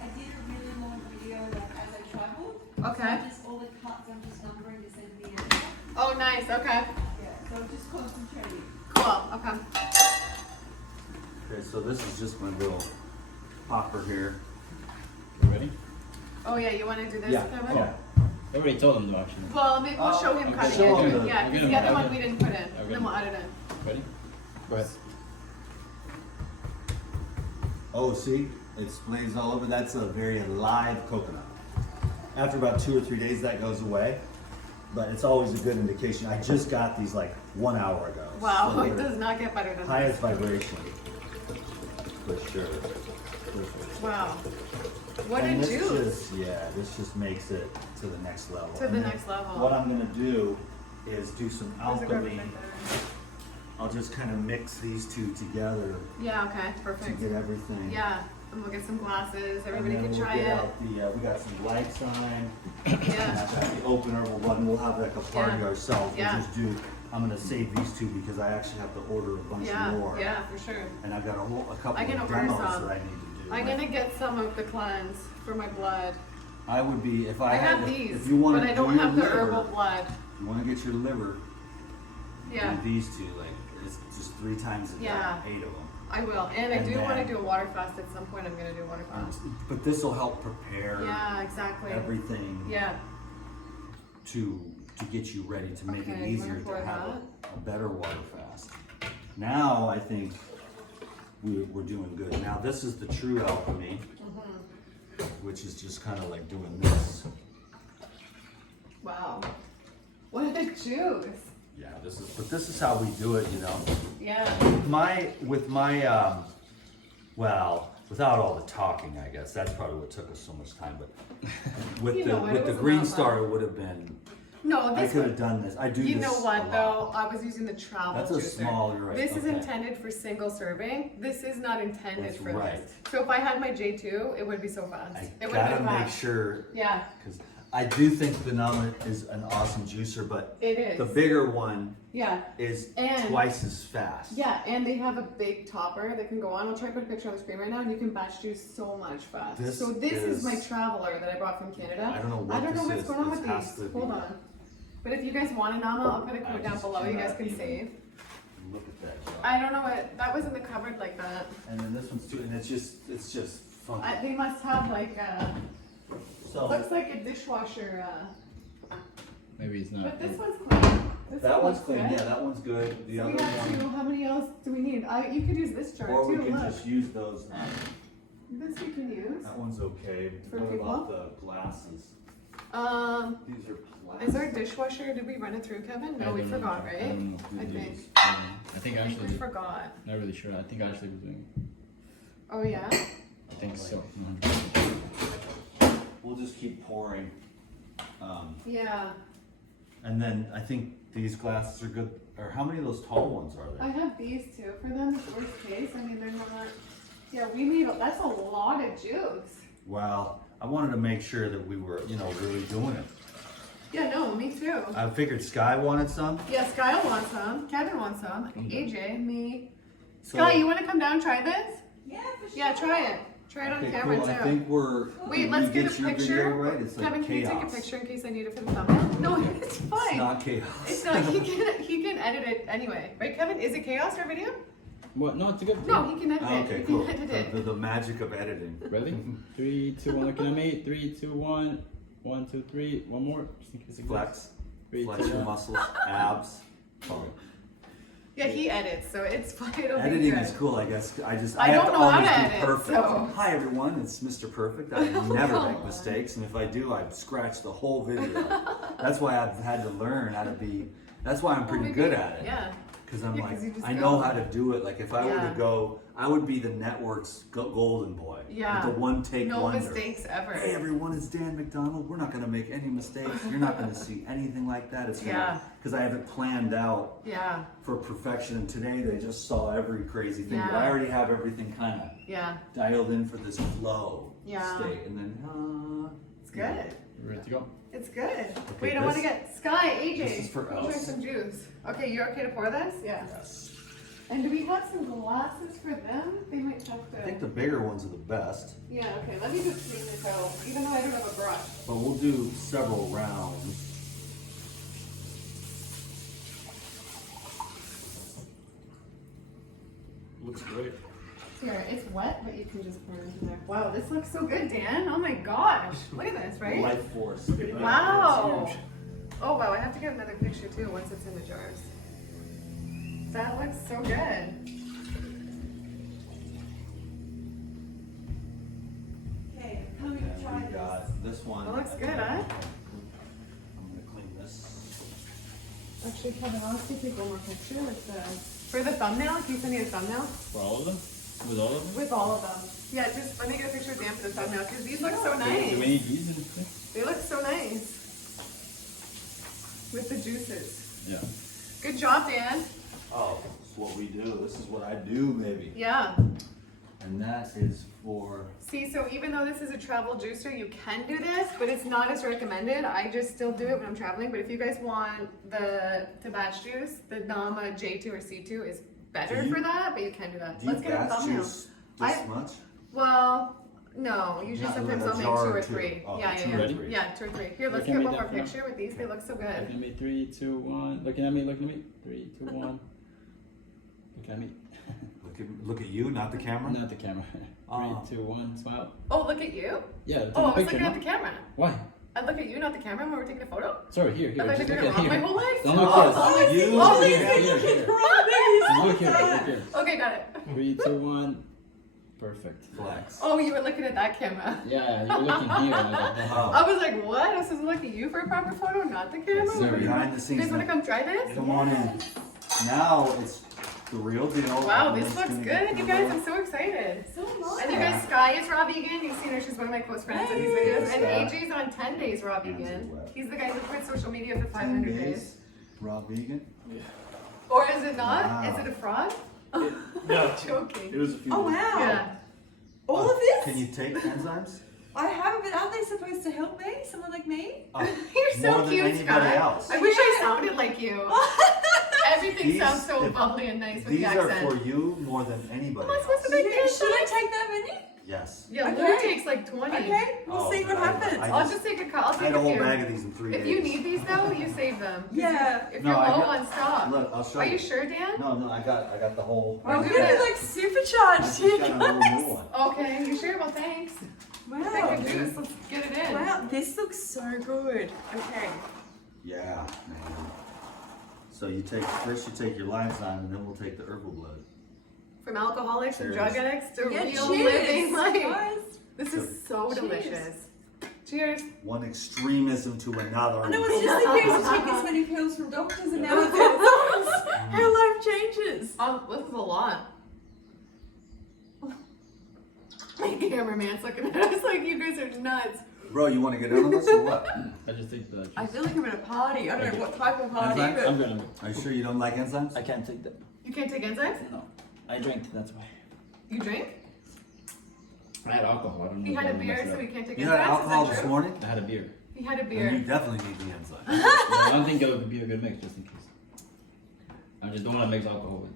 I did a really long video like as I traveled. Okay. So just all the cuts, I'm just numbering to send the answer. Oh, nice. Okay. Yeah, so I'm just concentrating. Cool. Okay. Okay, so this is just my little popper here. You ready? Oh, yeah. You want to do this, Yeah. Kevin? Yeah. I already told them to actually. Well, maybe we'll show him okay, cutting show him it. the- Yeah, because okay, the other okay. one we didn't put in. Okay. And then we'll add it in. Ready? Go ahead. Oh, see, it splays all over. That's a very alive coconut. After about 2 or 3 days, that goes away. But it's always a good indication. I just got these like 1 hour ago. Wow, So it they're does not get better than highest this. vibration, for sure. For sure. Wow. What And a this juice. just, yeah, this just makes it to the next level. To And the then next level. What I'm gonna do is do some Where's the alchemy. garbage right I'll just kind of mix these two together there? Yeah, okay. to Perfect. get everything. Yeah. And we'll get some glasses. And Everybody then can we'll try get it. out the, we got some light sign. And Yeah. I've got the opener. We'll have like a party Yeah. ourselves. Yeah. We'll just do. I'm gonna save these two because I actually have to order a bunch Yeah. more. Yeah, for sure. And I've got a couple I can of order demos some. that I need to do. I'm gonna get some of the cleanse for my blood. I would be if I I had have if- these, If you want but to I don't do have your the liver, herbal blood. If you want to get your liver, Yeah. do these two. Like it's just 3 times a day, Yeah. 8 of them. I will. And I And do want to then- do a water fast at some point. I'm gonna do a water fast. But this will help prepare Yeah, exactly. everything Yeah. to get you ready to make Okay, it you easier wanna pour to have that? a better water fast. Now I think we're doing good. Now this is the true alchemy, Mm-hmm. which is just kind of like doing this. Wow. What a juice. Yeah, but this is how we do it, you know. Yeah. With my well, without all the talking, I guess that's probably what took us so much time. But with You know what, it with the was Green not Star, fun. it would have been. No, I this could one. have done this. I do You this know what a though? lot. I was using the travel That's a juicer. small, you're right, This is okay. intended for single serving. This is not intended That's for right. this. So if I had my J2, it would be so fast. I It would gotta be make fast. sure Yeah, because I do think Fennel is an awesome juicer, but it is. the bigger one Yeah. is And- twice as fast. Yeah, and they have a big topper that can go on. I'll try to put a picture on the screen right now, and you can batch juice so much fast. This so this is my is- traveler that I brought from Canada. I don't know what I don't know this what's is. going on This with has these. to Hold be- on. But if you guys want a Nama, I'll put a I code down just below. You guys cannot can even- save. Look at that. Job. I don't know what that was in the cupboard like that. And then this one's too, and it's just funky. They must have like So looks like a dishwasher. Maybe it's not. But this one's clean. This that one's looks clean. good. Yeah, that one's good. The So other we have two. one, How many else do we need? You could use this jar or we too. can Look, just use those. this we can use. That one's okay. For What people? about the glasses? Is These are plastic. our dishwasher? Did we run it through, Kevin? I No, we don't know. forgot, I right? don't know who I did think. this. I think I think Ashley we did. forgot. Not really sure. I think Ashley was doing it. Oh yeah. I think so. We'll just keep pouring. Yeah. And then I think these glasses are good. Or how many of those tall ones are I there? have these two for them. Worst case. I mean, they're not. Yeah, we need. That's a lot of juice. Well, I wanted to make sure that we were, really doing it. Yeah. No, me too. I figured Sky wanted some. Yeah, Sky wants some. Kevin wants some. AJ, me. So- Sky, you want to come down and try this? Yeah, for sure. Yeah, try it. Try it on Okay, camera cool. too. I think we're. Wait, did let's we get a your picture. video right? It's like Kevin, can you take a chaos. picture in case I need it for the thumbnail? No, it's fine. It's not chaos. It's not. He can edit it anyway, right, Kevin? Is it chaos our video? What? No, it's a good. No, he can edit it. Okay, He cool. can edit it. The magic of editing. Ready? 3, 2, 1. Looking at me. 3, 2, 1. 1, 2, 3. One more. Just in case it Flex. 3, Flex 2, your 1. muscles, abs. Yeah, he edits, so it's fine. It'll be Editing good. is cool, I guess. I have don't to know how always to be edit, perfect. so- Hi everyone, it's Mr. Perfect. I never Come make on. mistakes, and if I do, I scratch the whole video. That's why I've had to learn how to be. That's why I'm pretty Maybe- good at it. Yeah. Because I'm Yeah, like, 'cause you just I go. know how to do it. Like if I were Yeah. to go, I would be the network's golden boy. Yeah. Like the one take No wonder. mistakes ever. Hey everyone, it's Dan McDonald. We're not going to make any mistakes. You're not going to see anything like that. It's Yeah. Because I have it planned out Yeah. for perfection. And today they just saw every crazy thing. But Yeah. I already have everything kind of Yeah. dialed in for this flow Yeah. state. And then, good. You ready to go? It's good. Wait, I want to get Sky, AJ. This is for I'll try us. some juice. Okay, you're okay to pour this? Yeah. Yes. And do we have some glasses for them? They might have to. I think the bigger ones are the best, Yeah, okay, let me just clean this out, even though I don't have a brush. but we'll do several rounds. Looks great. Here, it's wet, but you can just pour it into there. Wow, this looks so good, Dan. Oh my gosh. Look at this, right? Life force. Look at that. Wow. It's huge. Oh wow, I have to get another picture too once it's in the jars. That looks so good. Okay, I'm coming to try We this. got this one. That looks good, huh? I'm gonna clean this. Actually, Kevin, I'll actually take one more picture with the... For the thumbnail, can you send me a thumbnail? For all of them? With all of them? With all of them. Yeah, just let me get a picture of Dan for the thumbnail, because these look so Do we nice. need these in this thing? They look so nice. With the juices. Yeah. Good job, Dan. Oh, this is what we do. This is what I do, baby. Yeah. And that is for. See, so even though this is a travel juicer, you can do this, but it's not as recommended. I just still do it when I'm traveling. But if you guys want the batch juice, the Nama J2 or C2 is better Do you- for that, but you can do that. Do you Let's get a batch thumbnail. juice this I- much? Well, no. Usually Not sometimes in a I'll make jar 2 or or two. 3. Oh, Yeah, two yeah, or yeah. three. Yeah, 2 or 3. Here, let's Okay, get make one that more for now. picture with these. They look so good. Looking at me, 3, 2, 1. Looking at me, looking at me. 3, 2, 1. Look at me. Look at you, not the camera. Not the camera. 3, Oh. 2, 1. Smile. Oh, look at you. Yeah, take Oh, a I was picture, looking no? at the camera. Why? I look at you, not the camera, when we're taking a photo. Sorry, here, here. Have I Just been look doing it at wrong here. my whole life? Don't look Oh, here. You oh, Here, please. here, here. Wrong, Look here, look here. Okay, got it. 3, 2, 1. Perfect. Flex. Oh, you were looking at that camera. Yeah, you're looking here. I was like, Oh. I was like, what? I was supposed to look at you for a proper photo, not the camera? Yes, sir. Behind the You scenes. guys want to come try this? Come on in. Now it's the real deal. Wow, I'm this just looks gonna good. get You the guys, little- I'm so excited. So nice. And you guys, Sky is raw vegan. You've seen her. She's one of my close friends in these videos. And Sky. AJ's on 10 days raw Hands vegan. are wet. He's the guy who quit social media for 10 500 days. Raw vegan. Or is it not? Wow. Is it a fraud? No. Joking. It was a few. Oh wow. Yeah. All of this? Can you take enzymes? I haven't, but aren't they supposed to help me? Someone like me? Oh, You're so more than cute, anybody Sky. else. I wish I sounded like you. Everything These- sounds so if- bubbly and nice with These the are accent. for you more than anybody Am I supposed to else. make Yeah, this? should I take that many? Yes. Yeah, Okay. Lou takes like 20. Okay, we'll Oh, see what I- happens. I I'll just take a couple. I'll I take had a a whole few. bag of these in 3 days. If you need these though, you save them. 'Cause Yeah. If No, you're I low got- on stock. Look, I'll show Are you. you sure, Dan? No, I got the whole. Oh, I'm good. gonna be like I supercharged just here, got a whole guys. new one. Okay, you sure? Well, thanks. Take Wow. a juice. Let's get it in. Wow, this looks so good. Okay. Yeah, man. So you take first you take your lime and then we'll take the herbal blood. From alcoholics and drug Cheers. addicts to Yeah, real cheers, living life. guys. This is so Cheers. delicious. Cheers. One extremism to another. I know it's just in case you take this many pills from doctors and now it's how life changes. This is a lot. My cameraman's looking at us like you guys are nuts. Bro, you want to get in on this or what? I just think that. I feel like I'm at a party. I don't know what type of party, Enzymes? but I'm gonna. Are you sure you don't like enzymes? I can't take that. You can't take enzymes? No. I drank, that's why. You drink? I had alcohol. I don't know. He if had a I'm gonna beer, mess it so up. he can't take You enzymes. had Is alcohol that this true? morning? I had a beer. He had a Then you beer. definitely need the enzymes. I don't think it would be a good mix, just in case. I just don't want to mix alcohol with.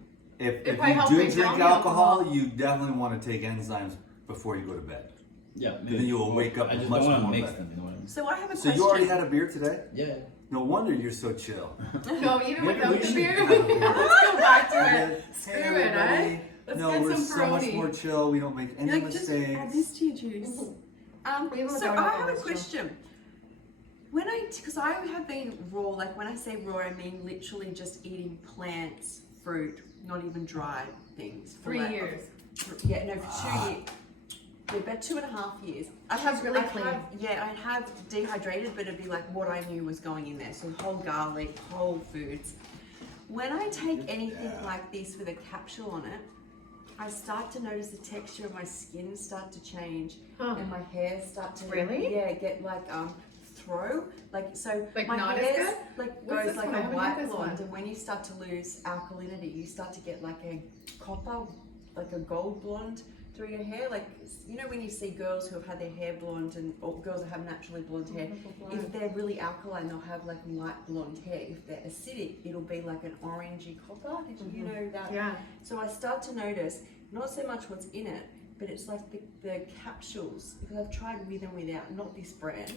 If I help you break do drink down the alcohol, alcohol. you definitely want to take enzymes before you go to bed. Yeah. Then you will wake up I just much don't want to more mix better. them. You know what I mean? so I have a So question. you already had a beer today? Yeah. No wonder you're so chill. No, even Maybe without we the should beer. have a beer. Let's go back to Hey, it. Screw it, everybody. eh? Let's No, get we're some so much Peroni. more chill. We don't make any Like, just add mistakes. this to your juice. Even So without I have alcohol, a it's question. When because I have been raw, like when I say raw, I mean literally just eating plants, fruit, not even dried things. for 3 like- years. Yeah, no, for 2 years. Yeah, about 2.5 years. She's really clean. I'd have dehydrated, but it'd be like what I knew was going in there. So whole garlic, whole foods. When I take anything like this with a capsule on it, I start to notice the texture of my skin start to change Huh. and my hair start to Really? get like throw Like my not as hair good? like What's goes this like one? I a haven't white had this blonde, one. and when you start to lose alkalinity, you start to get like a copper, like a gold blonde through your hair. Like, you know when you see girls who have had their hair blonde or girls that have naturally blonde hair, if they're really alkaline, they'll have like light blonde hair. If they're acidic, it'll be like an orangey copper. Did you know that? Yeah. So I start to notice not so much what's in it, but it's like the capsules, because I've tried with and without, not this brand.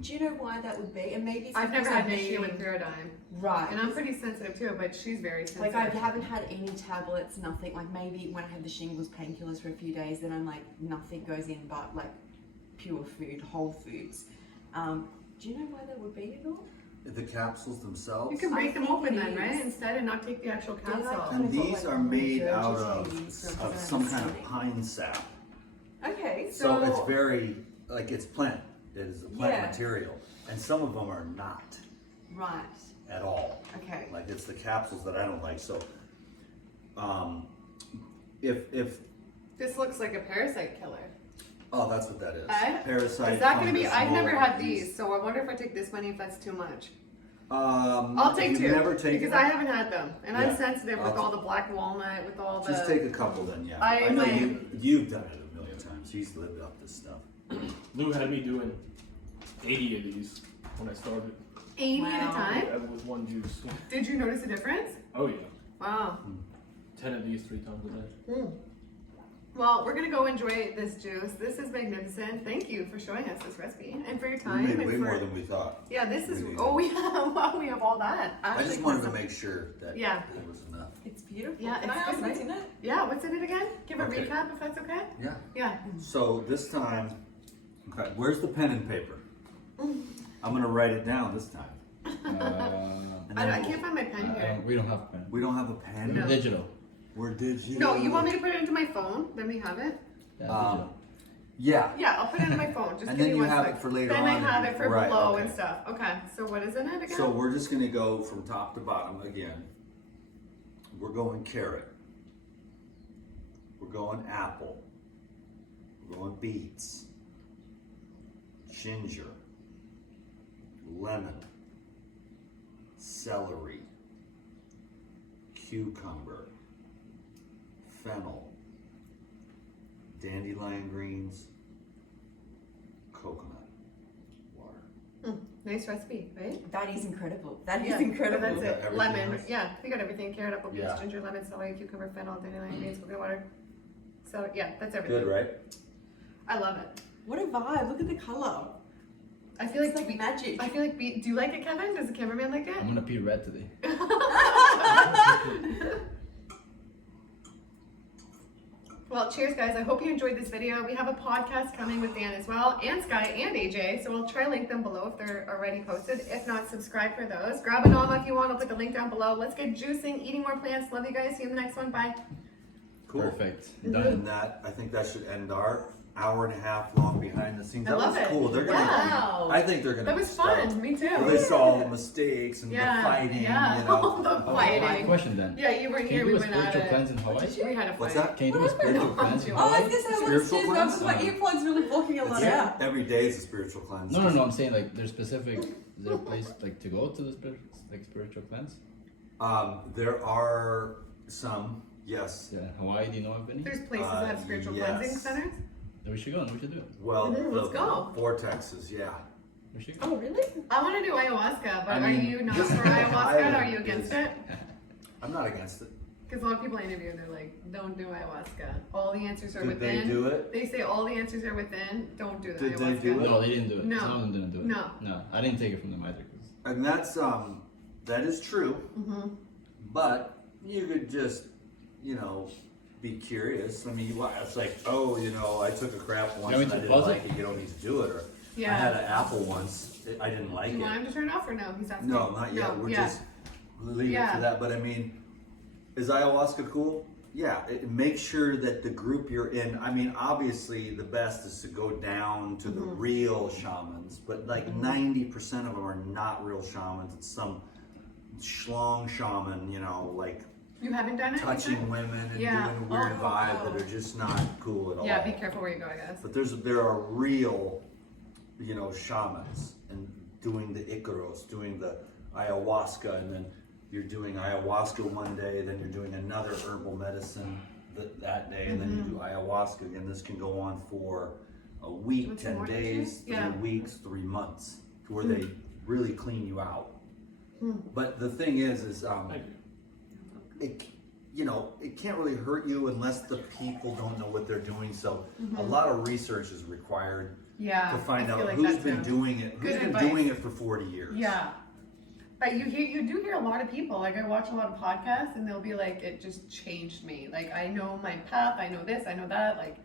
Do you know why that would be? And maybe it's I've never because had I an issue need- with Pyridine. Right. And I'm pretty sensitive too, but she's very sensitive. Like I haven't had any tablets, nothing. Like maybe when I have the shingles painkillers for a few days, then I'm like nothing goes in but like pure food, whole foods. Do you know why that would be at all? The capsules themselves. You can break them think open it then, is. right? Instead and not take the actual Yeah, capsule. I- And these like are made regurgitating out of from some kind of acidic. pine sap. Okay. So it's So- very, like it's plant. It is a plant Yeah. material. And some of them are not Right. at all. Okay. Like it's the capsules that I don't like. So, if This looks like a parasite killer. oh, that's what that is. Parasite. Is that going to be? I've never had these, so I wonder if I take this many if that's too much. I'll take you've two never taken because them? I haven't had them, and Yeah. I'm sensitive with I'll- all the black walnut, with all the. Just take a couple then, yeah. I know might- you've done it a million times. You've lived up this stuff. Lou had me doing 80 of these when I started. 80 at a Wow. time. Yeah, with one juice. Did you notice a difference? Oh yeah. Wow. 10 of these 3 times a day. Well, we're gonna go enjoy this juice. This is magnificent. Thank you for showing us this recipe and for your We time. made and way for, more than we thought. Yeah, this is. we did. Oh, we have. Wow, we have all that. I just Actually, wanted to some- make sure that Yeah. there was enough. It's beautiful. Yeah, Can I it's ask good, what's right? in it? Yeah, what's in it again? Give a Okay. recap if that's okay. Yeah. Yeah. So this time, okay, where's the pen and paper? I'm gonna write it down this time. And I then can't find my pen here. We don't have pen. we don't have a pen. No. Digital. We're digital. No, you want me to put it into my phone? Then we have it. Yeah, Um, Yeah. Yeah, I'll put it in my phone. Just And give then me you one have sec. it for later Then on I if have you- it for right, below okay. and stuff. Okay. So what is in it again? So we're just gonna go from top to bottom again. We're going carrot. We're going apple. We're going beets. Ginger. Lemon. Celery. Cucumber. Fennel. Dandelion greens. Coconut. Water. Nice recipe, right? That is incredible. That is Yeah, incredible. That's it. Everything Lemon. else? Yeah, we got everything. Carrot, apple, peach, Yeah. ginger, lemon, celery, cucumber, fennel, dandelion greens, coconut water. So yeah, that's everything. Good, right? I love it. What a vibe. Look at the color. I feel like, It's like magic. I feel like. Do you like it, Kevin? Does the cameraman like it? I'm gonna pee red today. Well, cheers, guys. I hope you enjoyed this video. We have a podcast coming with Dan as well, and Sky and AJ. So we'll try to link them below if they're already posted. If not, subscribe for those. Grab an Alma if you want. I'll put the link down below. Let's get juicing, eating more plants. Love you guys. See you in the next one. Bye. Cool. Perfect. And Done. that, I think that should end our hour and a half long behind the scenes. I That love was it. cool. They're gonna. Wow. I think they're gonna. That be was stoked. fun. Me too. Well, they saw all the mistakes and Yeah, the fighting. yeah. You know. The Oh, fighting. question then. Yeah, you weren't Can here. you We do a went at spiritual it. cleanse in Hawaii? We had a fight. What's that? Can you do a spiritual cleanse in Oh, I Hawaii? was gonna say, Spiritual upstairs, cleanse? my earplugs really blocking a lot It's- out. Every day is a spiritual cleanse. No. I'm saying like there's specific. Is there a place like to go to the spiritual cleanse? There are some. Yes. Yeah, Hawaii. Do you know of any? There's places that have spiritual yes. cleansing centers. Then we should go. And we should do it. Well, Let's the go. vortexes. Yeah. We should go. Oh, really? I want to do ayahuasca, but I are mean, you not this for ayahuasca? island Are you against is- it? I'm not against it. Because a lot of people I interview and they're like, don't do ayahuasca. All the answers are Did within. they do it? They say all the answers are within. Don't do the Did they ayahuasca. do it? No, they didn't do it. No. Some of them didn't do it. No. No, I didn't take it from them either. 'Cause And that's that is true. Mm-hmm. But you could just, be curious. I mean, it's like, I took a crap once You want me and I to didn't pause like it? it. You don't need to do it. Or Yeah. I had an apple once. I didn't like Do you want it. him to turn it off or no? He's asking. No, not yet. No, We're yeah. just leave it Yeah. to that. But I mean, is ayahuasca cool? Yeah. Make sure that the group you're in. I mean, obviously, the best is to go down to the Mm-hmm. real shamans. But like 90% of them are not real shamans. It's some schlong shaman. Like You haven't done it? touching women and Yeah. doing weird Oh, vibe wow. that are just not cool at all. Yeah, be careful where you go, I guess. But there are real, shamans and doing the Icaros, doing the ayahuasca, and then you're doing ayahuasca one day, then you're doing another herbal medicine that day, and then you do ayahuasca, and this can go on for a week, What's 10 more days, Yeah. 3 weeks, 3 months, to where they really clean you out. But the thing is Thank you. it, you know, it can't really hurt you unless the people don't know what they're doing. So a lot of research is required Yeah. to find I feel out like who's that's been a doing it, who's good been advice. doing it for 40 years. Yeah. But you do hear a lot of people, like I watch a lot of podcasts and they'll be like, it just changed me. Like I know my path, I know this, I know that, like,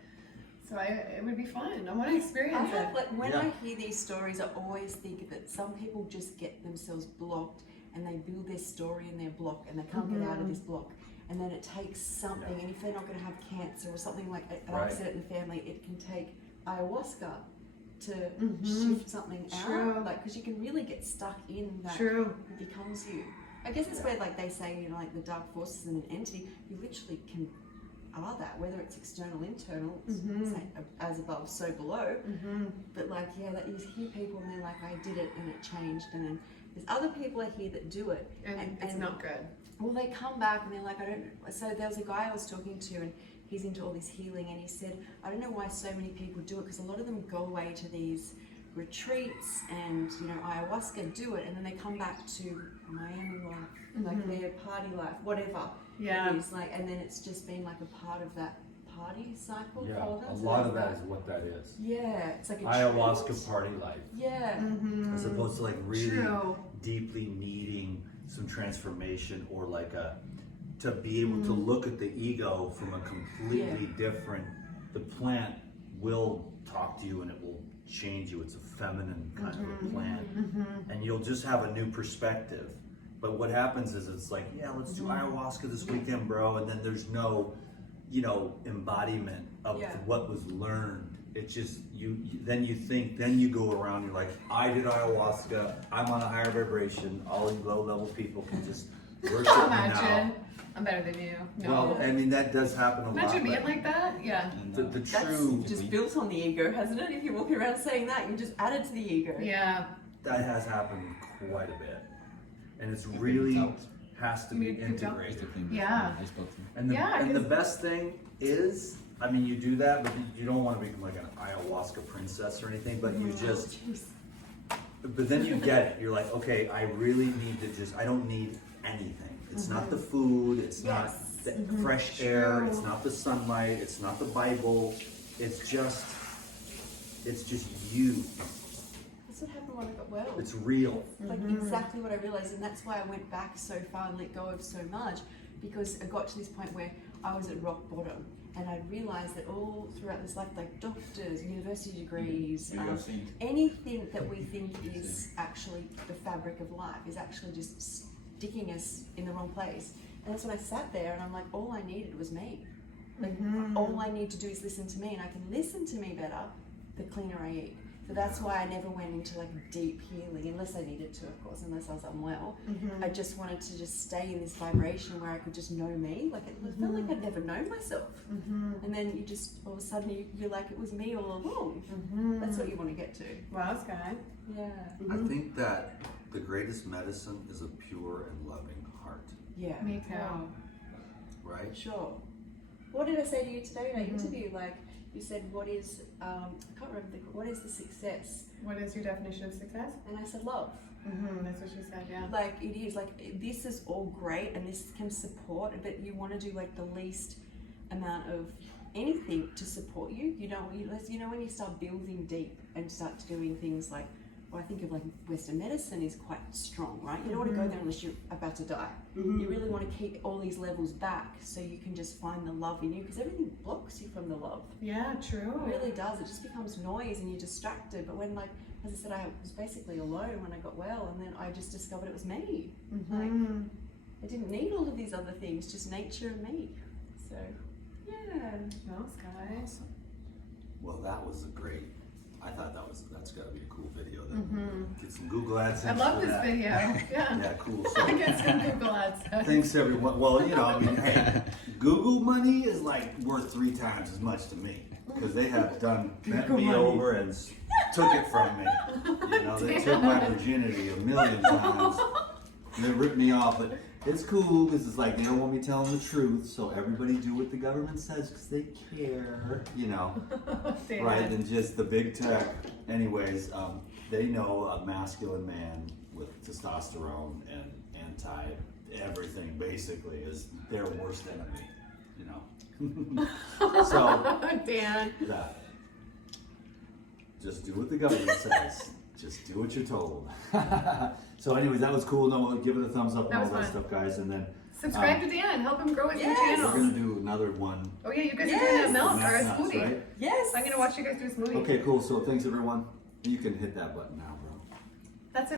so it would be fun. I want to I experience have, it. like, when Yeah. I hear these stories, I always think that some people just get themselves blocked and they build their story in their block and they can't get out of this block. And then it takes something, and if they're not going to have cancer or something like an Right. upset in the family, it can take ayahuasca to Mhm. shift something True. out. Like, because you can really get stuck in that. True. It becomes you. I guess it's where, like they say, you know, like the dark forces in an entity, you literally can are that, whether it's external, internal, it's say, as above, so below. But like, yeah, that you hear people and they're like, I did it and it changed, and then there's other people I hear that do it And it's not good. well, they come back and they're like, I don't. So there was a guy I was talking to, and he's into all this healing, and he said, I don't know why so many people do it, because a lot of them go away to these retreats and, you know, ayahuasca, do it, and then they come back to Miami life, like their party life, whatever Yeah. it is, like, and then it's just been like a part of that party cycle Yeah, for them. a So lot there's of that is what that is. Yeah, it's like a Ayahuasca trend. party life, Yeah. as opposed to like really True. deeply needing some transformation, or like to be able to look at the ego from a completely different. The plant will talk to you and it will change you. It's a feminine kind of a plant, and you'll just have a new perspective. But what happens is it's like, yeah, let's do ayahuasca this weekend, bro, and then there's no, you know, embodiment of Yeah. what was learned. It's just then you go around, you're like, I did ayahuasca, I'm on a higher vibration, all you low level people can just worship me Imagine. now. I'm better than you. No. Well, I mean, that does happen a lot. Imagine being but like that. Yeah. And, the That's true, just built on the ego, hasn't it? If you're walking around saying that, you just added to the ego. Yeah. that has happened quite a bit. And it's really has to be You could tell. integrated. Yeah. I spoke to him. And the, Yeah, and the 'cause- best thing is, I mean, you do that, but you don't want to become like an ayahuasca princess or anything, but you just, Jeez. but then you get it. You're like, okay, I really need to just, I don't need anything. It's not the food, it's not Yes. the fresh air, True. it's not the sunlight, it's not the Bible, it's just you. That's what happened when I got well. It's real. Like exactly what I realized, and that's why I went back so far and let go of so much, because I got to this point where I was at rock bottom, and I realized that all throughout this life, like doctors, university degrees, You have seen. anything that we think is actually the fabric of life is actually just sticking us in the wrong place. And that's when I sat there and I'm like, all I needed was me. Like all I need to do is listen to me, and I can listen to me better the cleaner I eat. So that's why I never went into like deep healing, unless I needed to, of course, unless I was unwell. I just wanted to just stay in this vibration where I could just know me. Like it felt like I'd never known myself. And then you just, all of a sudden, you're like, it was me all along. That's what you want to get to. Wow, Sky. Yeah. I think that the greatest medicine is a pure and loving heart, Yeah. Me too. Wow. right? Sure. What did I say to you today in our interview? Like, you said, what is, I can't remember, what is the success? What is your definition of success? And I said, love. That's what she said, yeah. Like, it is, like, this is all great and this can support, but you want to do, like, the least amount of anything to support you. You know, when you start building deep and start doing things like, well, I think of like Western medicine is quite strong, right? You don't want to go there unless you're about to die. You really want to keep all these levels back so you can just find the love in you, because everything blocks you from the love. Yeah, true. It really does. It just becomes noise and you're distracted. But when, like, as I said, I was basically alone when I got well, and then I just discovered it was me. Like, I didn't need all of these other things, just nature and me. So, yeah. Wow, Sky. Well, that was a great. I thought that's got to be a cool video. Get some Google AdSense. I love for this that. video. Yeah. Yeah, cool. I So, get some Google ads. thanks everyone. Well, you know, I mean, hey, Google money is like worth 3 times as much to me, because they have bent me money. over and took it from me. You know, they took my virginity a million times. And they ripped me off. But it's cool because it's like they don't want me telling the truth, so everybody do what the government says because they care, you know, Dan. right? And just the big tech. Anyways, they know a masculine man with testosterone and anti everything basically is their worst enemy, you know. So Dan. that. Just do what the government says. Just do what you're told. So anyways, that was cool. No, give it a thumbs up and That all was that fun. stuff, guys. And then Subscribe to Dan. Help him grow his new Yes. we're channel. gonna do another one. Oh yeah, you guys Yes. are doing that milk or a Nuts, smoothie. right? Yes. I'm gonna watch you guys do a smoothie. Okay, cool. So thanks everyone. You can hit that button now, bro.